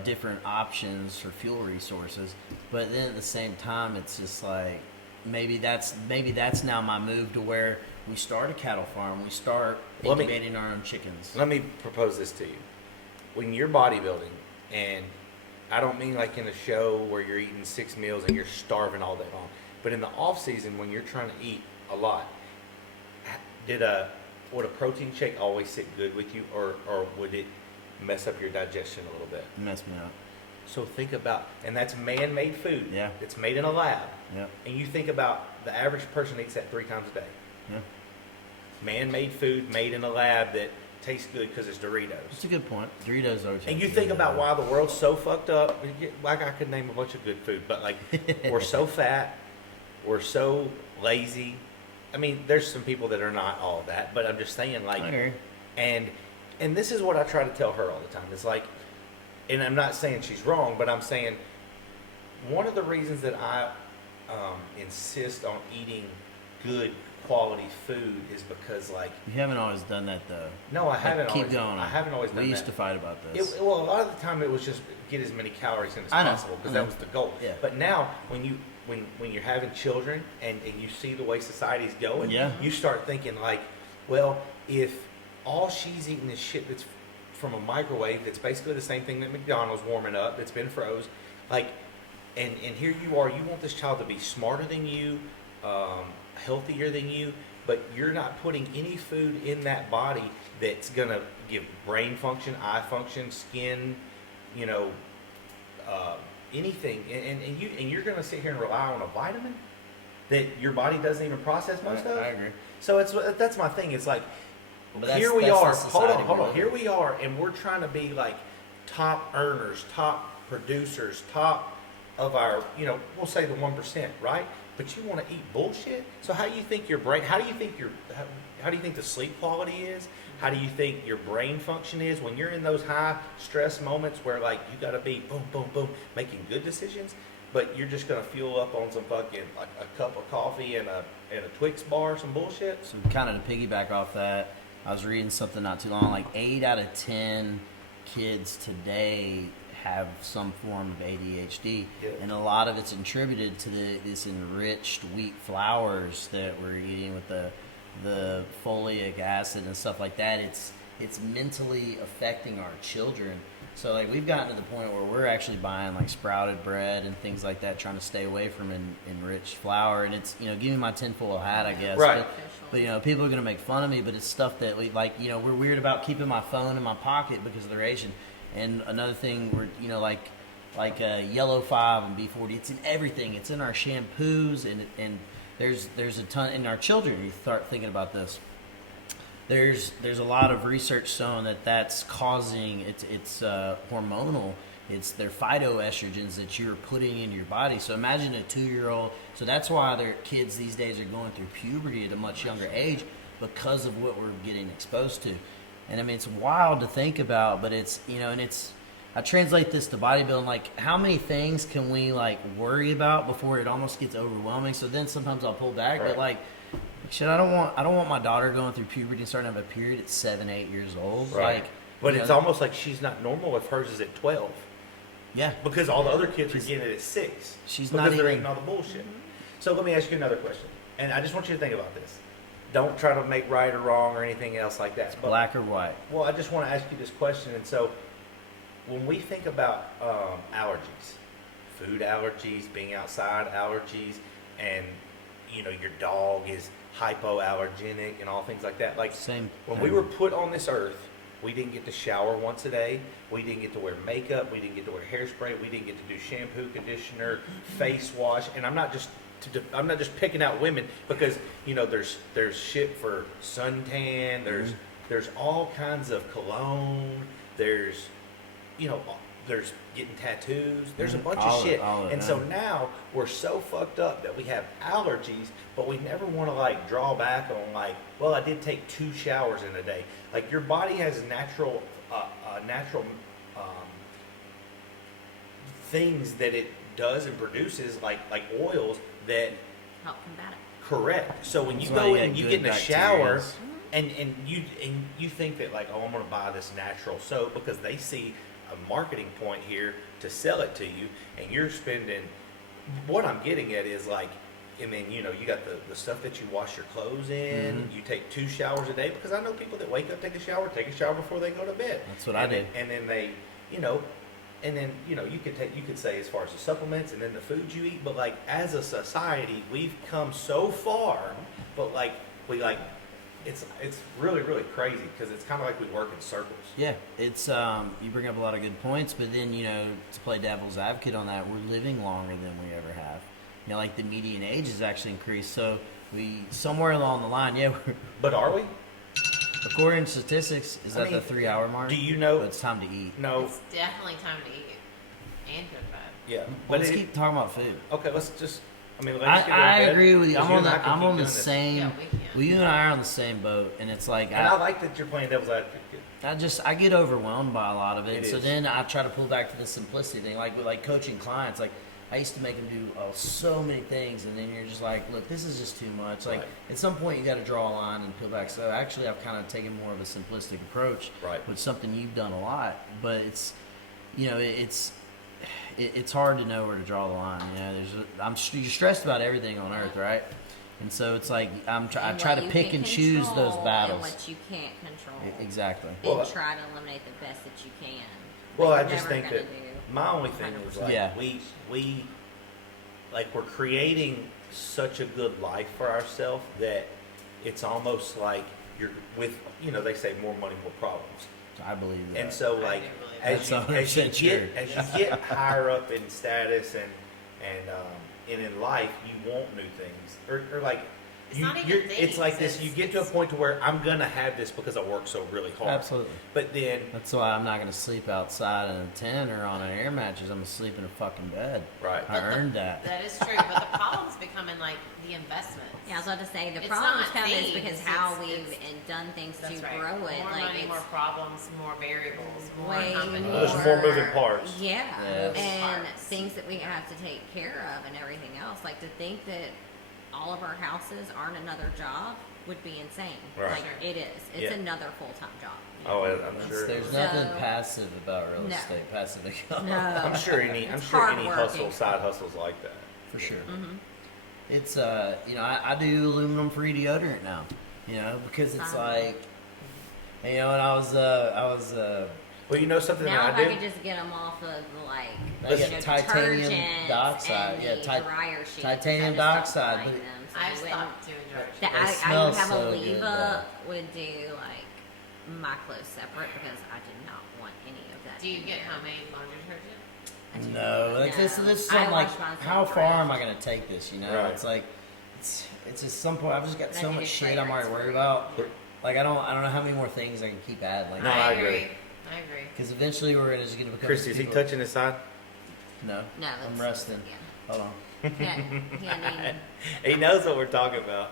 different options for fuel resources. But then at the same time, it's just like maybe that's now my move to where we start a cattle farm, we start Let me- incubating our own chickens. Let me propose this to you. When you're bodybuilding, and I don't mean like in a show where you're eating 6 meals and you're starving all day long, but in the off season when you're trying to eat a lot, would a protein shake always sit good with you, or would it mess up your digestion a little bit? Mess me up. So think about, and that's man-made food. Yeah. It's made in a lab. Yeah. And you think about the average person eats that 3 times a day. Yeah. Man-made food made in a lab that tastes good because it's Doritos. That's a good point. Doritos are. And you think about why the world's so fucked up. Like, I could name a bunch of good food, but like, we're so fat, we're so lazy. I mean, there's some people that are not all that, but I'm just saying, like, I agree. and this is what I try to tell her all the time. It's like, and I'm not saying she's wrong, but I'm saying one of the reasons that I insist on eating good quality food is because, like, You haven't always done that though. no, I haven't Keep always. going. I haven't always done We used that. to fight about this. Well, a lot of the time it was just get as many calories in as I know, possible because I know. that was the goal. Yeah. But now, when you're having children and you see the way society's going, Yeah. you start thinking like, well, if all she's eating is shit that's from a microwave, that's basically the same thing that McDonald's warming up, that's been froze, like, and here you are, you want this child to be smarter than you, healthier than you, but you're not putting any food in that body that's gonna give brain function, eye function, skin, you know, anything, and you're gonna sit here and rely on a vitamin that your body doesn't even process most of. I agree. So that's my thing. It's like, But that's- here we that's the are. Hold society on, hold we're on. living Here in. we are, and we're trying to be like top earners, top producers, top of our, you know, we'll say the 1%, right? But you want to eat bullshit. So how do you think your brain? How do you think how do you think the sleep quality is? How do you think your brain function is when you're in those high stress moments where like you got to be boom, boom, boom, making good decisions, but you're just gonna fuel up on some fucking like a cup of coffee and a Twix bar, some bullshit. So kind of to piggyback off that, I was reading something not too long. Like 8 out of 10 kids today have some form of ADHD, Yeah. and a lot of it's attributed to this enriched wheat flours that we're eating with the folic acid and stuff like that. It's mentally affecting our children. So like we've gotten to the point where we're actually buying like sprouted bread and things like that, trying to stay away from enriched flour. And it's, you know, give me my tinfoil hat, I guess. Right. But you know, people are gonna make fun of me, but it's stuff that we like. You know, we're weird about keeping my phone in my pocket because of the radiation. And another thing, we're, you know, like Yellow 5 and B40. It's in everything. It's in our shampoos, and there's a ton in our children. You start thinking about this. There's a lot of research showing that that's causing it's hormonal, It's their phytoestrogens that you're putting in your body. So imagine a 2-year-old. So that's why their kids these days are going through puberty at a much younger age because of what we're getting exposed to. And I mean, it's wild to think about, but it's, you know, and it's, I translate this to bodybuilding, like how many things can we like worry about before it almost gets overwhelming? So then sometimes I'll pull back, but like, shit, I don't want my daughter going through puberty and starting to have a period at 7, 8 years old. Right. Like, But you it's know, almost like she's not normal if hers is at 12. yeah, Because all the other kids are getting it at 6. She's because not they're even- eating all the bullshit. So let me ask you another question. And I just want you to think about this. Don't try to make right or wrong or anything else like that. But, black or white. well, I just want to ask you this question. And so when we think about allergies, food allergies, being outside allergies, and, you know, your dog is hypoallergenic and all things like that. Like, Same when thing. we were put on this earth, we didn't get to shower once a day. We didn't get to wear makeup. We didn't get to wear hairspray. We didn't get to do shampoo, conditioner, face wash. And I'm not just picking out women because, you know, there's shit for suntan. There's all kinds of cologne. There's, you know, there's getting tattoos. There's a bunch All of shit. all of And that. so now we're so fucked up that we have allergies, but we never want to like draw back on like, well, I did take 2 showers in a day. Like your body has natural things that it does and produces, like oils that Help combat it. correct. So when you That's why go you in and got you good get in a shower bacterias. and you think that like, oh, I'm gonna buy this natural soap because they see a marketing point here to sell it to you, and you're spending. What I'm getting at is like, and then you know you got the stuff that you wash your clothes in. Mhm. You take 2 showers a day because I know people that wake up, take a shower before they go to bed. That's what I And did. And then they, you know, you could say as far as the supplements and then the foods you eat, but like as a society, we've come so far, but like it's really really crazy because it's kind of like we work in circles. Yeah, it's you bring up a lot of good points, but then, you know, to play devil's advocate on that, we're living longer than we ever have. You know, like the median age has actually increased, so we somewhere along the line, yeah, we're, But are we? according to statistics, is I that mean, the 3-hour mark? Do you know? But it's time to eat. No. It's definitely time to eat and go to bed. Yeah. But let's keep talking about food. Okay. Let's just. I mean, let's get I to bed, agree with you. 'cause I'm on and I the can I'm keep on the doing this. same. Yeah, we can. Well, you and I are on the same boat, and it's like And I like that you're playing devil's advocate. I get overwhelmed by a lot of it. It So is. then I try to pull back to the simplicity thing, like with like coaching clients. Like I used to make them do so many things, and then you're just like, look, this is just too much. Like Right. at some point you got to draw a line and peel back. So actually, I've kind of taken more of a simplistic approach, Right. with something you've done a lot. But it's, you know, it's hard to know where to draw the line. You know, you're stressed about everything on earth, right? And so it's like I And try what to you pick can and choose those control battles. And what you can't control. Exactly. And Well, try to eliminate the best that you can. Well, But I you're just never think gonna that do my only thing is like 100%. we like we're creating such a good life for ourselves that it's almost like you're with, you know, they say more money, more problems. I believe that. And so I like do believe as That's you 100% true. get higher up in status and in life, you want new things or like It's not even it's things, like this. You get to a it's- point to where I'm gonna have this because I work so really hard. Absolutely. But then That's why I'm not going to sleep outside in a tent or on an air mattress. I'm going to sleep in a fucking bed. right. I earned that. That is true, but the problem's becoming like the investments. Yeah, I was about to say the It's problems not come is things, because how it's- we've it's- done things to That's right. grow it. More like money, it's more problems, more variables, more way companies. There's more moving parts. Yeah, Yes. and Parts. things that we have to take care of and everything else. Like to think that all of our houses aren't another job would be insane. Right. Like it is. It's Yeah. another full time job. Oh, I'm sure. There's So- nothing passive about real No. estate. Passive income. No, I'm sure any It's hustle, hardworking. side hustles like that. For sure. Mm-hmm. It's you know, I do aluminum free deodorant now. You know, because it's like, you know, and I was Well, you know something Now that if I I do. could just get them off of like I get you know, titanium detergents dioxide. and Yeah, the dryer sheets. titanium I just don't dioxide, like but them, so I've they wouldn't- stopped doing drugs. That They I smell would have so a good, Leva would do like my clothes separate because I did not want any of that. Do you in get there. homemade laundry detergent? I do no, not. like this No. is I something like wash myself how far fresh. am I going to take this? You know, Right. it's like it's just some point I've just got But I so need much a shit I'm already fragrance worried free. about. Like I don't know how many more things I can keep adding. Like No, I agree. I agree. Because eventually we're just going to become. Christy, is he people- touching his side? No. No, I'm that's- resting. Yeah. Hold on. Yeah, He knows what we're talking about.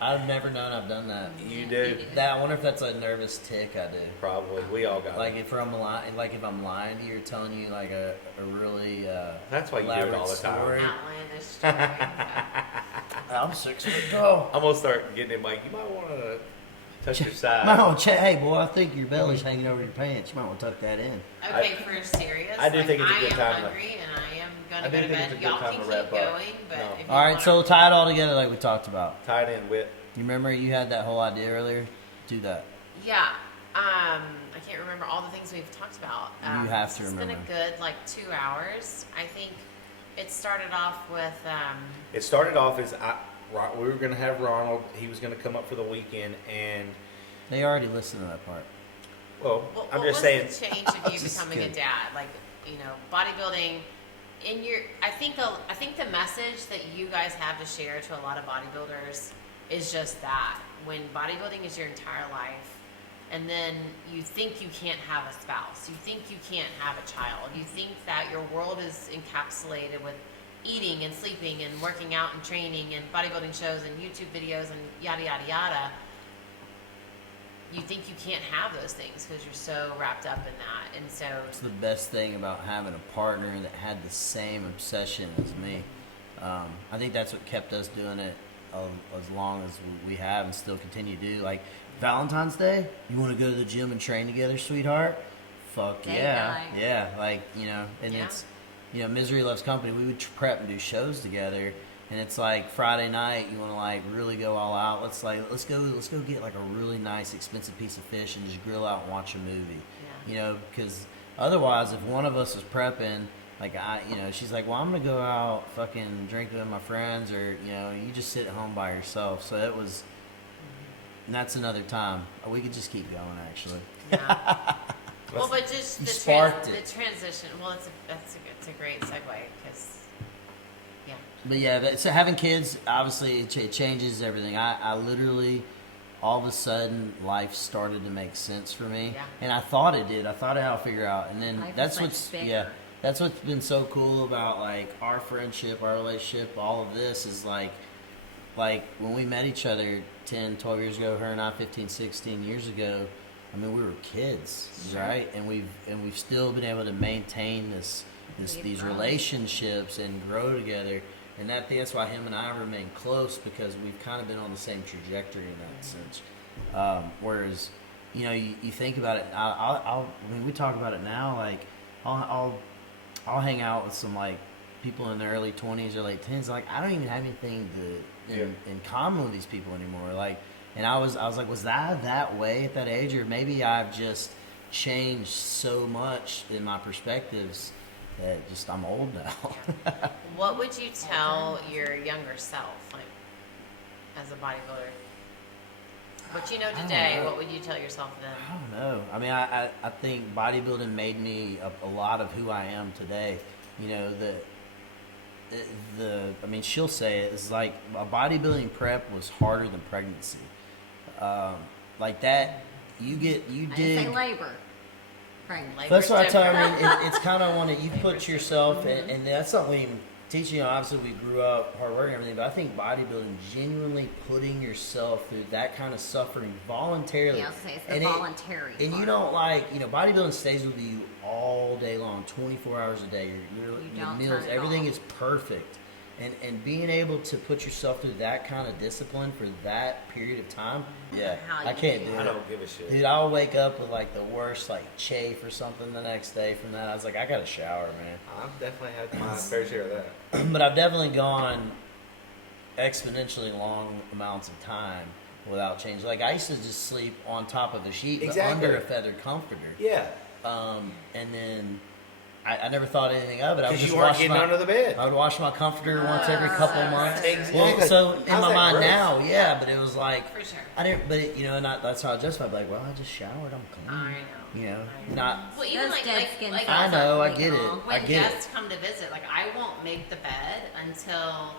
I've never known I've done that. You You do. do. That I wonder if that's a nervous tick I do. Probably. We all got Like it. if I'm lying, to you or telling you like a really That's why you do it elaborate all the time. story. Outlandish story. I'm 6 foot tall. I'm going to start getting him like, you might want to touch your side. Hey boy, I think your belly's hanging over your pants. You might want to tuck that in. Okay, for serious. I do think it's a I good am time to- hungry and I am I gonna do go to think it's bed. a good Y'all time can to keep wrap up. going, but No. if you All right, wanna- so we'll tie it all together like we talked about. Tie it in, Whit. You remember you had that whole idea earlier? Do that. yeah, I can't remember all the things we've talked about. You have to It's remember. been a good 2 hours. I think it started off with It started off as we were going to have Ronald. He was going to come up for the weekend, and They already listened to that part. well, what I'm was just saying. the change of you Just becoming a kidding. dad? Bodybuilding. I think the message that you guys have to share to a lot of bodybuilders is just that when bodybuilding is your entire life, and then you think you can't have a spouse, you think you can't have a child, you think that your world is encapsulated with eating and sleeping and working out and training and bodybuilding shows and YouTube videos and yada yada yada. You think you can't have those things because you're so wrapped up in that, and so It's the best thing about having a partner that had the same obsession as me. I think that's what kept us doing it as long as we have and still continue to do. Like Valentine's Day, you want to go to the gym and train together, sweetheart? Fuck Date yeah, night. yeah. And Yeah. it's misery loves company. We would prep and do shows together. And it's like Friday night, you want to really go all out. Let's go get like a really nice, expensive piece of fish and just grill out and watch a movie. Yeah. Because otherwise, if one of us is prepping, she's like, well, I'm gonna go out, fucking drink with my friends, or you just sit at home by yourself. So it was. And that's another time. We could just keep going, actually. yeah. Well, but just You the, sparked the it. transition. Well, it's a great segue because yeah. But yeah, so having kids, obviously, it changes everything. I literally, all of a sudden, life started to make sense for me. Yeah. And I thought it did. I thought I had to figure it out. And then Life that's is much what's, bigger. that's what's been so cool about, our friendship, our relationship, all of this is, like when we met each other 10, 12 years ago, her and I 15, 16 years ago, I mean, we were kids, Sure. right? And we've still been able to maintain We've these grown. relationships and grow together. And that's why him and I remain close, because we've kind of been on the same trajectory in that sense. Whereas, you think about it. I mean, we talk about it now. I'll hang out with some people in their early 20s or late 10s. I don't even have anything in common with these people anymore. And I was like, was I that way at that age, or maybe I've just changed so much in my perspectives that just I'm old now. What would you tell your younger self, as a bodybuilder? What you know I don't today, know. what would you tell yourself then? I don't know. I mean, I think bodybuilding made me a lot of who I am today. I mean, she'll say it. It's like a bodybuilding prep was harder than pregnancy. Like that, you I didn't dig. say labor. Pregnant. Labor's That's what I tell her. different. I mean, it's kind of when you put yourself, and that's something we even teach. Obviously we grew up hard work and everything, but I think bodybuilding, genuinely putting yourself through that kind of suffering voluntarily. Yeah, I was gonna say, it's the And voluntary And you part. don't bodybuilding stays with you all day long, 24 hours a day. Your don't meals, turn it everything off. is perfect. And being able to put yourself through that kind of discipline for that period of time, yeah, How I you can't do do I it. don't give a shit. Dude, I'll wake up with the worst chafe or something the next day from that. I was like, I gotta shower, man. I've definitely had my fair share of that. But I've definitely gone exponentially long amounts of time without change. I used to just sleep on top of a sheet, Exactly. but under a feathered comforter. Yeah, And then I never thought anything of it. I would because just you weren't wash getting my, under the bed. I would wash my comforter once every couple months. Exactly. Well, so in How's my that mind gross? now, yeah, but it was For sure. I didn't. But that's how I justified. Well, I just showered. I'm clean. I know. You know, I know. not. Well, even Those dead skin cells I know, I aren't get leaking it. off. when I get it. guests come to visit, I won't make the bed until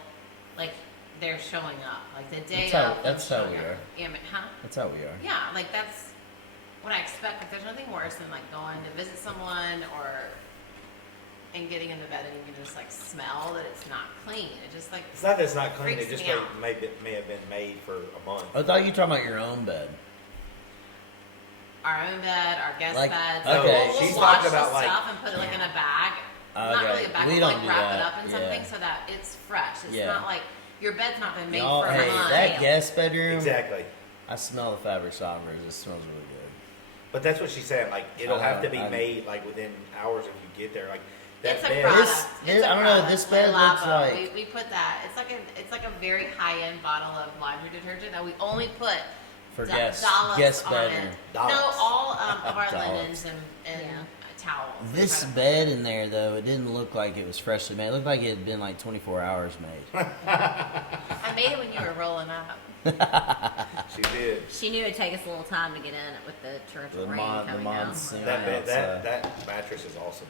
they're showing up. The day That's how- of them that's how showing we up. are. Yeah, but, huh? That's how we are. Yeah, that's what I expect. Like, there's nothing worse than like going to visit someone and getting in the bed and you can just like smell that it's not clean. It just like It's not that it's not clean. It freaks just me out. may have been made for a month. I thought you were talking about your own bed. Our own bed, our guest Like, beds. okay. We'll She's wash talking the about, like- stuff and put it like in a bag. Not Okay. really a bag, We but don't like do wrap it that. up in something Yeah. so that it's fresh. It's Yeah. not like your bed's not been made Y'all, for a hey, month. that guest bedroom. Exactly. I smell the fabric softeners. It smells really good. But that's what she's saying. Like, it'll have to be I- made like within hours if you get there. Like that It's a bed. product. This- It's a I don't know, product. this bed Lava. looks like- we put that. It's like a very high end bottle of laundry detergent that we only put For dollops guest on bedroom. it. Dollops. No, all of our Dollops. linens and Yeah. towels. We This try to- bed in there, though, it didn't look like it was freshly made. It looked like it had been like 24 hours made. I made it when you were rolling up. She did. She knew it'd take us a little time to get in it with the torrential rain coming down. monsoon. That bed, outside. that mattress is awesome.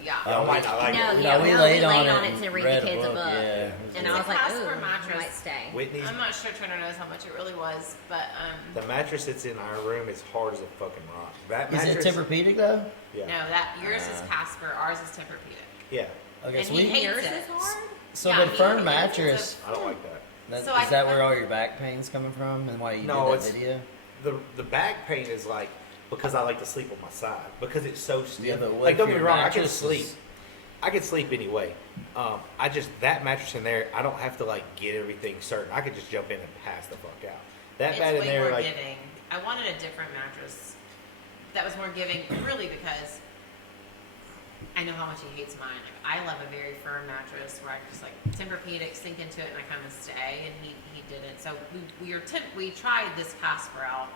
Yeah. Y'all might not like No, it. yeah, we we laid on on it it to and read read the a kids a book, book. yeah. And It's I a was like, Casper ooh, I mattress. might stay. Whitney's I'm not sure Turner knows how much it really was, but the mattress that's in our room is hard as a fucking rock. That Is mattress. it Tempur-Pedic, though? Yeah. no, that yours is Casper, ours is Tempur-Pedic. Yeah. Okay, And so he we. hates Yours it. is hard? So Yeah, the he firm hates it. mattress. I don't like that. That, So is I- that where all your back pain's coming from, and why you No, did that it's- video? The back pain is like because I like to sleep on my side because it's so stiff. Yeah, but what like if don't get me your wrong, I can mattress sleep. is- I can sleep anyway. I just that mattress in there, I don't have to like get everything certain. I could just jump in and pass the fuck out. That It's bed in way there, more like giving. I wanted a different mattress that was more giving, really, because I know how much he hates mine. Like, I love a very firm mattress where I just like Tempur-Pedic, sink into it, and I kind of stay. And he didn't. So we tried this Casper out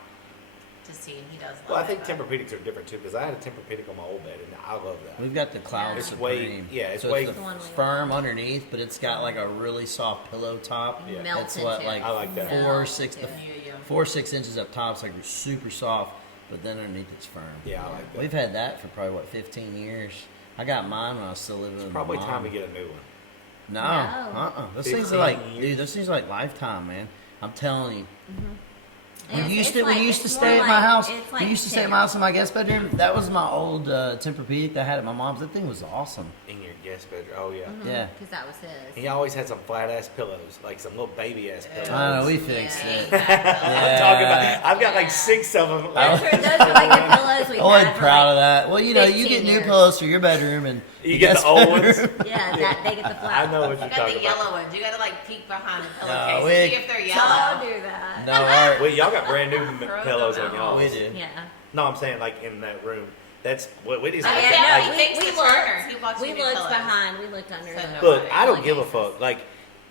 to see, and he does love well, I it, think but- Tempur-Pedics are different too because I had a Tempur-Pedic on my old bed and I love that. We've got the Cloud It's Supreme. way- yeah, it's so way- it's The one we firm underneath, but it's got like a really soft pillow top. Yeah. Melts It's what, into like it. I like that. four, Melts six, into it. Yeah. 4-6 inches up top. It's like super soft, but then underneath it's firm. Yeah, I like that. We've had that for probably 15 years. I got mine when I was still living with Probably my time mom. to get a new one. No. Those things 15 are like, years. dude, those things are like lifetime, man. I'm telling you. When It's- you used it's to, when like- you used to it's stay more at my like- house, it's when like you used to stay at two. my house in my guest bedroom, that was my old Tempur-Pedic that I had at my mom's. That thing was awesome. In your guest bedroom. Oh yeah. Yeah. Because that was his. He always had some flat ass pillows, like some little baby ass pillows. I know, we fixed Yeah, it. exactly. I'm talking about. Yeah. I've got Yeah. like 6 of them. I- Those are like the pillows we I wasn't had for proud of like, that. Well, you know, you 15 get new years. pillows for your bedroom, and You get the old ones. Yeah, that they get the flat. I know what You you're got talking the about. yellow ones. You got to like peek behind the No, pillowcase we- to see if they're Don't yellow. do that. no, our, Well, y'all got brand new Throw pillows them on out. y'all. we do. Yeah. No, I'm saying like in that room. That's what Whitney's Oh, like. yeah, like, he thinks it's Turner. He watched We new looked pillows. behind. We looked under. So the no. Look, I don't like give a this. fuck. Like,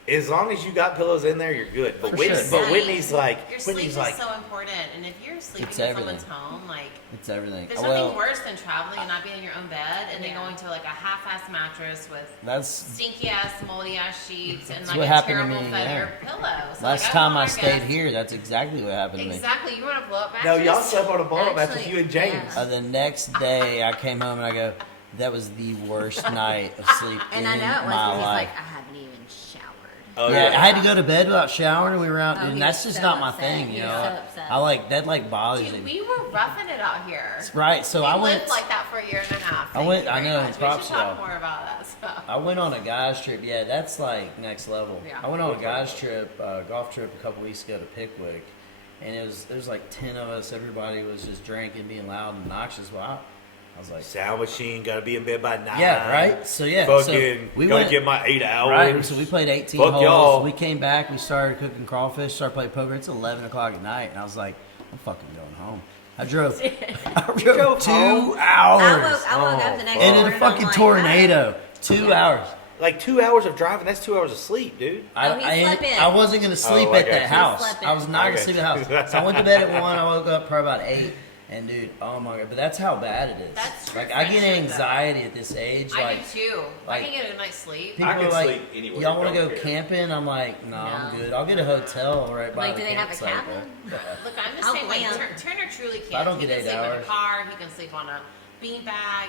as long as you got pillows in there, you're good. But For Whitney, sure. but Sleep. Whitney's like, Your sleep Whitney's is like, so important, and if you're sleeping It's in everything. someone's home, like It's everything. there's Well, nothing worse than traveling and not being in your own bed, and then Yeah. going to like a half-ass mattress with that's stinky ass, moldy ass sheets, and That's like what a happened to terrible me, feather pillow. So, last like, time want I our stayed guests- here. That's exactly what happened to me. Exactly, you want a blow-up no, mattress? y'all slept on a blow-up mattress, Actually, you and James. yeah. The next day, I came home and I go, "That was the worst night of sleep And in I know it was my because he's life." like, I haven't even showered. Oh, Yeah, I had to go to bed without showering, and we were out, Oh, and he that's was just so not my upset. thing, He you was know. so upset. I like that, like bothers Dude, me. we were roughing it out here. Right, so we I went. lived like that for a year and a half. I Thank went- you I very know, much. We props should talk y'all. more about that stuff. I went on a guys trip. Yeah, that's like next level. Yeah. I went on a guys trip, golf trip a couple weeks ago to Pickwick, and it was like 10 of us. Everybody was just drinking, being loud and obnoxious. Well, I was like, Sound machine, gotta be in bed by 9. yeah, right. So yeah, Fucking, so we gotta went. get my 8 hours. Right, so we played 18 Fuck holes. y'all. We came back. We started cooking crawfish. Started playing poker. It's 11 o'clock at night, and I was like, I'm fucking going home. I drove. I drove drove 2 home? hours I woke up the next into morning. the and fucking I'm like, tornado. 2 hours. Like 2 hours of driving, that's 2 hours of sleep, dude. Oh, he slept in. I wasn't gonna sleep Oh, I at got that you. house. Slept in. I was not I gonna got sleep you. at the house. So I went to bed at 1. I woke up probably about 8. And dude, oh my god! But that's how bad it is. That's true like I get friendship, though. anxiety at this age. I Like do too. like- I can get a night's sleep. people I can are like, sleep anywhere, y'all want to don't go care. camping? I'm like, no, I'm No. good. I'll get a hotel right by Like, the do they have a campsite, cabin? though. Look, I'm just I'll saying, like, glam. Turner truly can. I don't He get can 8 sleep in hours. a car. He can sleep on a beanbag.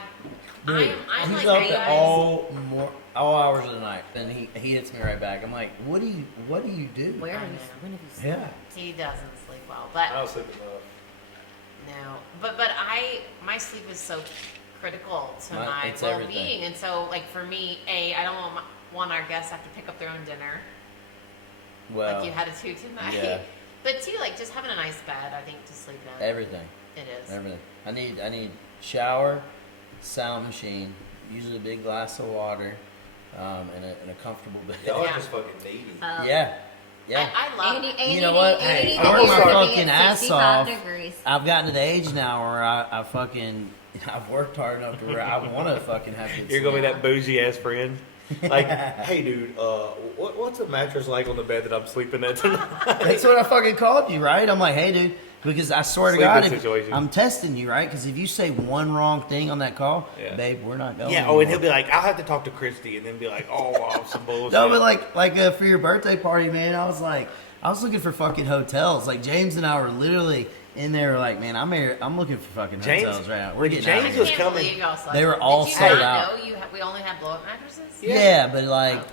Dude, I'm he's like up you at guys. all hours of the night, and he hits me right back. I'm like, what do you do? Where I have you, know. when have you Yeah. He doesn't sleep well, but I don't sleep enough. no. But sleep is so critical to my It's well-being, everything. and so like for me, I don't want our guests to have to pick up their own dinner. Well, Like you had to tonight. yeah. But too, like just having a nice bed, I think to sleep in. everything. It is. Everything. I need shower, sound machine, usually a big glass of water, and a comfortable bed. Y'all are Yeah. just fucking needy. Yeah. Yeah. I love. You know what? Hey, I work my I'm sorry. fucking ass off. Degrees. I've gotten to the age now where I've worked hard enough to where I want to fucking have good You're gonna be sleep. that bougie ass friend. Like, hey dude, what's a mattress like on the bed that I'm sleeping at tonight? That's what I fucking called you, right? I'm like, hey, dude, because I swear to Sleeping God, situation. I'm testing you, right? Because if you say one wrong thing on that call, Yeah. babe, we're not going. Yeah. Oh, and he'll be like, I'll have to talk to Christy, and then be like, oh, wow, some bullshit. No, but like for your birthday party, man, I was looking for fucking hotels. Like James and I were literally in there, like, man, I'm looking for fucking James- hotels right now. We're getting out of James here. was I can't coming. believe y'all slept. They were all Did you sold not out. know we only have blow-up mattresses? Yeah, but like, Okay.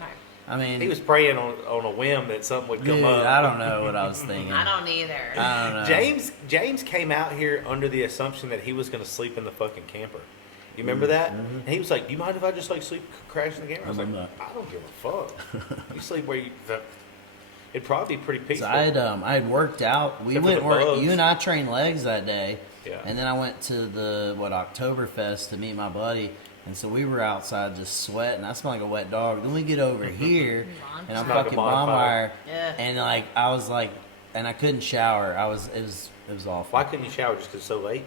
I mean, He was praying on a whim that something would come dude, up. I don't know what I was thinking. I don't either. I don't know. James came out here under the assumption that he was going to sleep in the fucking camper. You remember that? And he was like, "Do you mind if I just like sleep, crash in the camper?" I was like, remember "I don't give a fuck. You sleep where you." It'd probably be pretty So peaceful. I had worked out. We Except for went the work. bugs. You and I trained legs that day. Yeah. And then I went to the Oktoberfest to meet my buddy. And so we were outside just sweating. I smell like a wet dog. Then we get over here, and I'm Smell like a fucking bonfire. bonfire. Yeah. And like I was like, and I couldn't shower. It was awful. Why couldn't you shower just 'cause it's so late?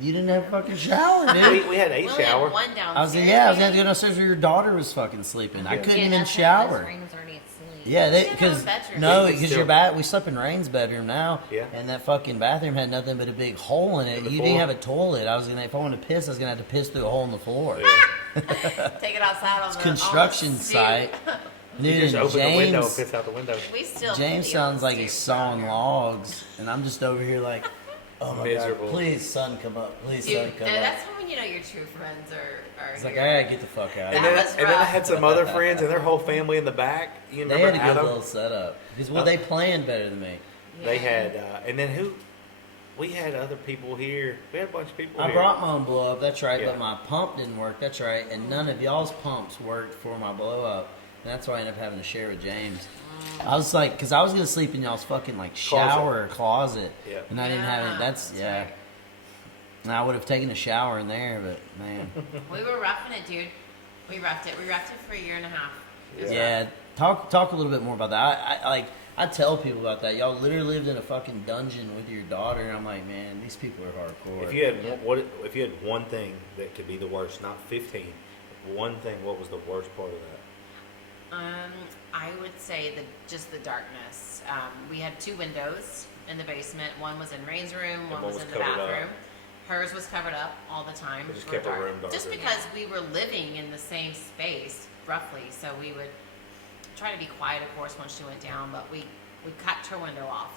You didn't have a fucking shower, dude. We had a We only had shower. one downstairs. I was gonna have to go downstairs where your daughter was fucking sleeping. I Yeah. couldn't Yeah, even that's it. shower. Rain was already asleep. Yeah, didn't have a because bedroom. no, We because still- your bat. We slept in Rain's bedroom now, Yeah. and that fucking bathroom had nothing but a big hole in it. In the You floor. didn't have a toilet. I was gonna, if I wanted to piss, I was gonna have to piss through a hole in the floor. Yeah. Take it outside on the Construction on the stoop. site. You Dude, just and open the window and James, piss out the window. We still. James pee on sounds the like he's stoop down sawing here. logs, and I'm just over here like, oh my Miserable. god, please sun come up, please sun Dude, come up. that's when you know your true friends are It's like here. I gotta get the fuck out. That of And then, here. was and then I rough. had some other friends and their whole family in the back. You They remember had a good Adam? little setup because they planned better than me. They Yeah. had, and then who? We had other people here. We had a bunch of people I here. brought my own blow up, that's right, Yeah. but my pump didn't work, that's right, and none of y'all's pumps worked for my blow up, and that's why I ended up having to share with James. I was like, because I was gonna sleep in y'all's fucking like shower closet, Yeah. and I didn't have it. That's That's yeah. right. And I would have taken a shower in there, but man, We were roughing it, dude. We roughed it. We roughed it for a year and a half. It was yeah. Talk a little bit more about that. I tell people about that. Y'all literally lived in a fucking dungeon with your daughter, and I'm like, man, these people are hardcore. If you had if you had one thing that could be the worst, not 15, one thing, what was the worst part of that? I would say just the darkness. We had 2 windows in the basement. One was in Rain's room. One one was was in the covered up. bathroom. Hers was covered up all the time. It just for kept her room Just darker. because we were living in the same space, roughly, so we would try to be quiet, of course, once she went down. But we cut her window off.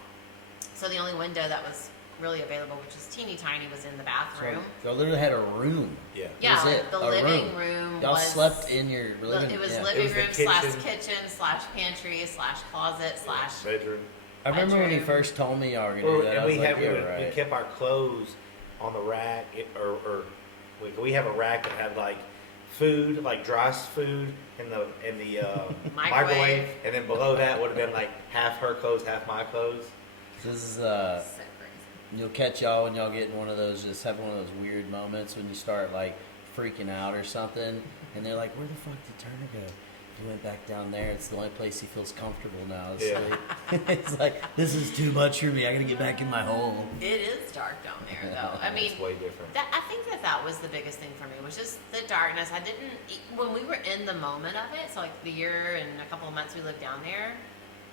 So the only window that was really available, which was teeny tiny, was in the bathroom. Y'all literally had a room. Yeah. Yeah, was like it, the a living room. Y'all was, slept in your living. It was yeah. living It was the room slash kitchen. kitchen slash pantry slash closet slash. Bedroom. I remember when he bedroom. first told me y'all were gonna Well, do that. I and was we like, have you're we right. kept our clothes on the rack, or we have a rack that had like food, like dry food in the microwave, and then below that would have been like half her clothes, half my clothes. This is So crazy. you'll catch y'all when y'all get in one of those, just having one of those weird moments when you start like freaking out or something, and they're like, where the fuck did Turner go? He went back down there. It's the only place he feels comfortable now to Yeah. sleep. It's like, this is too much for me. I gotta get back in my hole. It is dark down there, though. I mean, It's way different. I think that was the biggest thing for me, was just the darkness. I didn't, when we were in the moment of it, so like the year and a couple of months we lived down there,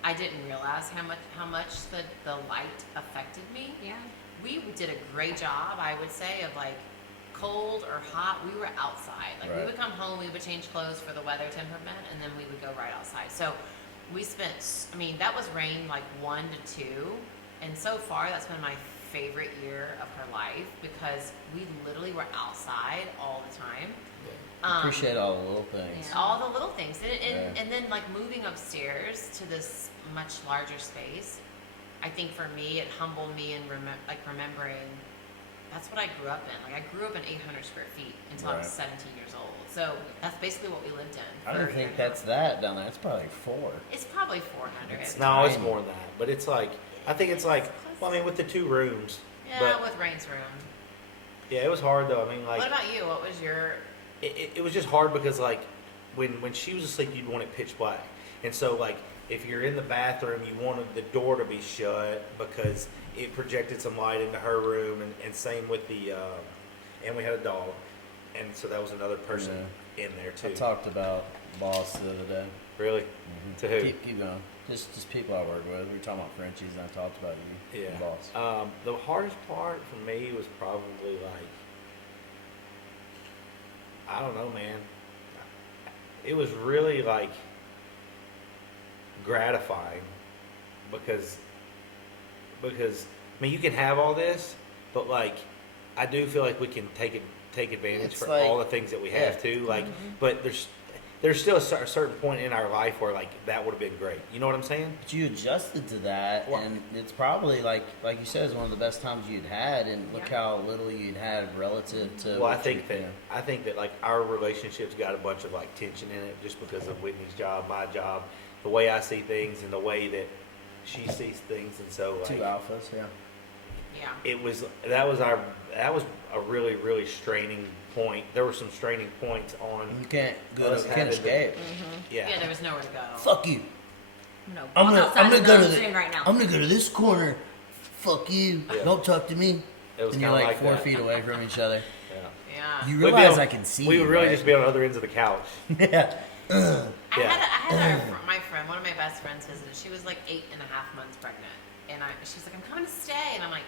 I didn't realize how much the light affected me. Yeah. We did a great job, I would say, of like cold or hot, we were outside. Like we Right. would come home, we would change clothes for the weather temperament, and then we would go right outside. So we spent, I mean, that was rain like 1 to 2, and so far that's been my favorite year of her life because we literally were outside all the time. Appreciate all the little things. Yeah. All the little things, Yeah. and then like moving upstairs to this much larger space. I think for me, it humbled me in remembering that's what I grew up in. Like, I grew up in 800 square feet until I was Right. 17 years old. So that's basically what we lived in. I for don't a think year and a that's half. that down there. It's probably like 4. It's probably 400. No, it's tiny. more than that. But it's like, I think it's like, well, I mean, with the 2 rooms. Yeah, But with Rain's room. yeah, it was hard though. I mean, like, What about you? What was your? it was just hard because like when she was asleep, you'd want it pitch black, and so like if you're in the bathroom, you wanted the door to be shut because it projected some light into her room, and same with the and we had a dog, and so that was another person in there too. I talked about boss the other day. Really? To who? Keep going. Just people I work with. We were talking about Frenchies, and I talked about you. Yeah. And boss. The hardest part for me was probably like, I don't know, man. It was really like gratifying because I mean, you can have all this, but like I do feel like we can take advantage It's for like- all the things that we have yeah. too. Like, but there's still a certain point in our life where like that would have been great. You know what I'm saying? But you adjusted to that, Well- and it's probably like you said, it's one of the best times you'd had, and look Yeah. how little you'd had relative to. Well, I what think you- that yeah. I think that like our relationship's got a bunch of like tension in it just because of Whitney's job, my job, the way I see things, and the way that she sees things, and so like 2 alphas, yeah. Yeah. that was a really straining point. There were some straining points on You can't Us can't having to- escape. yeah. Yeah, there was nowhere to go. Fuck you. No, I'm walk gonna outside the go to room right now. I'm gonna go to this corner. Fuck you. Yeah. Don't talk to me. It was And you're kinda like like 4 that. feet away from each other. Yeah. Yeah. You We'd be realize on- I can see. We you, would really right? just be on other ends of the couch. Yeah. I Yeah. had my friend, one of my best friends visited. She was like 8.5 months pregnant. And she's like, I'm coming to stay. And I'm like,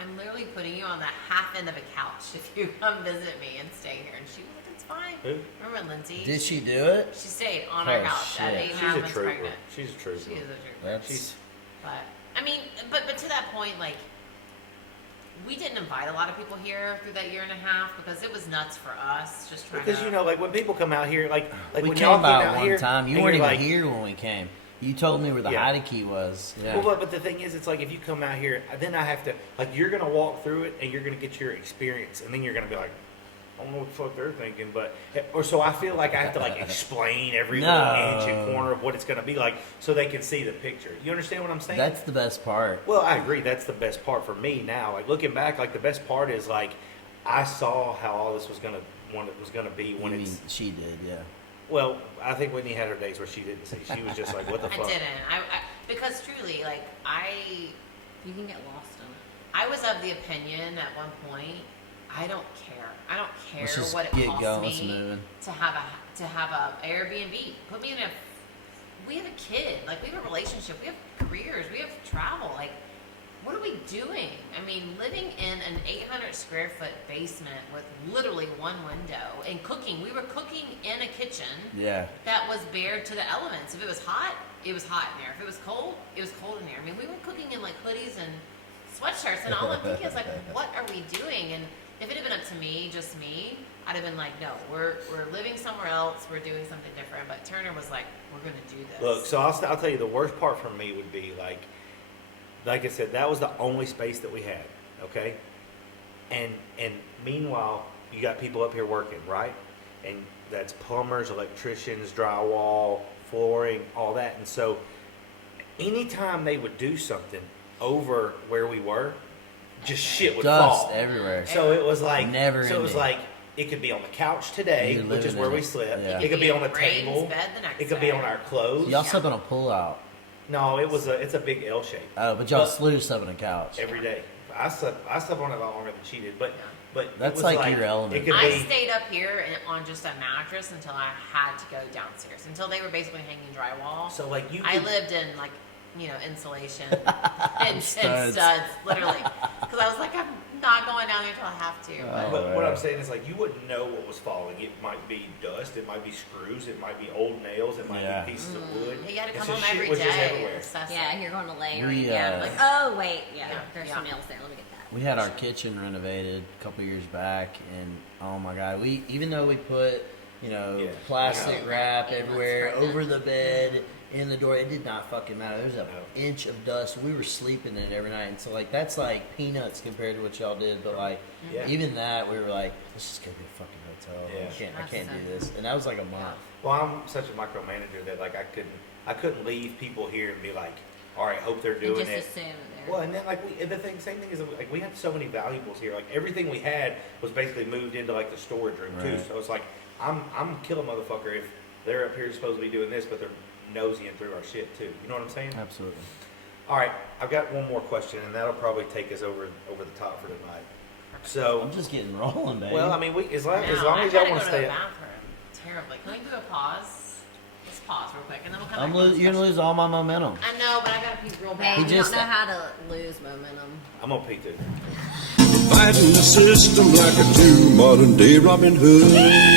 I'm literally putting you on the half end of a couch if you come visit me and stay here. And she was like, it's fine. Who? Remember Lindsay? Did she do it? She stayed on Oh, our couch at shit. 8.5 She's a months trooper. pregnant. She's a trooper. She is a trooper. That's She's But I mean, but to that point, like, we didn't invite a lot of people here through that year and a half because it was nuts for us just trying because to. you know, like when people come out here, like we when came y'all came by out one here, time. You and weren't you're even like, here when we came. You told me where the Yeah. hidey key was. Yeah. Well, but the thing is, it's like if you come out here, then I have to like you're gonna walk through it and you're gonna get your experience, and then you're gonna be like, I don't know what the fuck they're thinking, but or so I feel like I have to like explain every little No. inch and corner of what it's gonna be like so they can see the picture. You understand what I'm saying? That's the best part. Well, I agree. That's the best part for me now. Like looking back, like the best part is like I saw how all this was gonna be when You it's. mean she did, yeah. Well, I think Whitney had her days where she didn't see. She was just like, "What the I fuck?" didn't. Because truly, like, You can get lost in it. I was of the opinion at one point, I don't care. I don't care Let's just what it get costs going, let's me moving. to have a Airbnb. Put me in a. We have a kid. Like we have a relationship. We have careers. We have travel. Like, what are we doing? I mean, living in an 800 square foot basement with literally one window and cooking. We were cooking in a kitchen Yeah. that was bared to the elements. If it was hot, it was hot in there. If it was cold, it was cold in there. I mean, we were cooking in like hoodies and sweatshirts, and all I'm thinking is like, what are we doing? And if it had been up to me, just me, I'd have been like, no, we're living somewhere else. We're doing something different. But Turner was like, we're going to do this. Look, so I'll tell you the worst part for me would be like I said, that was the only space that we had. Okay, and meanwhile, you got people up here working, right? And that's plumbers, electricians, drywall, flooring, all that. And so, anytime they would do something over where we were, just shit would Dust fall everywhere. So it was like Never So it was ending. like it could be on the couch today, You're which is living where in we it. slept. Yeah. It could be on the Rain's table. bed the next It could be day. on our clothes. Y'all slept on a pull out. No, it's a big L shape But y'all But- slew slept on a couch. every day. I slept on it a lot longer than she did, but it That's was like your element. It could I be stayed up here on just a mattress until I had to go downstairs. Until they were basically hanging drywall. so like you. I could- lived in like, insulation and Studs. studs, literally. Because I was like, I'm not going down there until I have to. Oh. But what I'm saying is like you wouldn't know what was falling. It might be dust. It might be screws. It might be old nails. It might Yeah. be pieces of wood. You got to And come so home shit every was just day everywhere. and assess Yeah, it. you're going to lay We, down. Like, oh wait, yeah, Yeah, there's yeah. some nails there. Let me get that. We had our kitchen renovated a couple years back, and oh my god, even though we put Yeah. plastic Yeah. wrap 8 months everywhere pregnant. over the bed, in the door. It did not fucking matter. There was an inch of dust. We were sleeping in it every night, and so like that's like peanuts compared to what y'all did. But like Yeah. even that, we were like, this is gonna be a fucking hotel. Yeah. I can't do this. And that was like a month. Well, I'm such a micromanager that like I couldn't leave people here and be like, all right, hope they're And doing just it. assume there. Well, and then like same thing is like we had so many valuables here. Like everything we had was basically moved into like the storage room too. Right. So it's like I'm kill a motherfucker if they're up here supposed to be doing this, but they're nosying through our shit too. You know what I'm saying? Absolutely. All right, I've got one more question, and that'll probably take us over the top for tonight. So, I'm just getting rolling, baby. well, I mean, as long No, as I y'all gotta want go to to stay. the bathroom. Terribly. Can we do a pause? Let's pause real quick, and then we'll come I'm back. you're gonna lose all my momentum. I know, but I gotta pee real Hey, bad. He you just- don't know how to lose momentum. I'm gonna pee too. Fighting the system like a true modern day Robin Hood.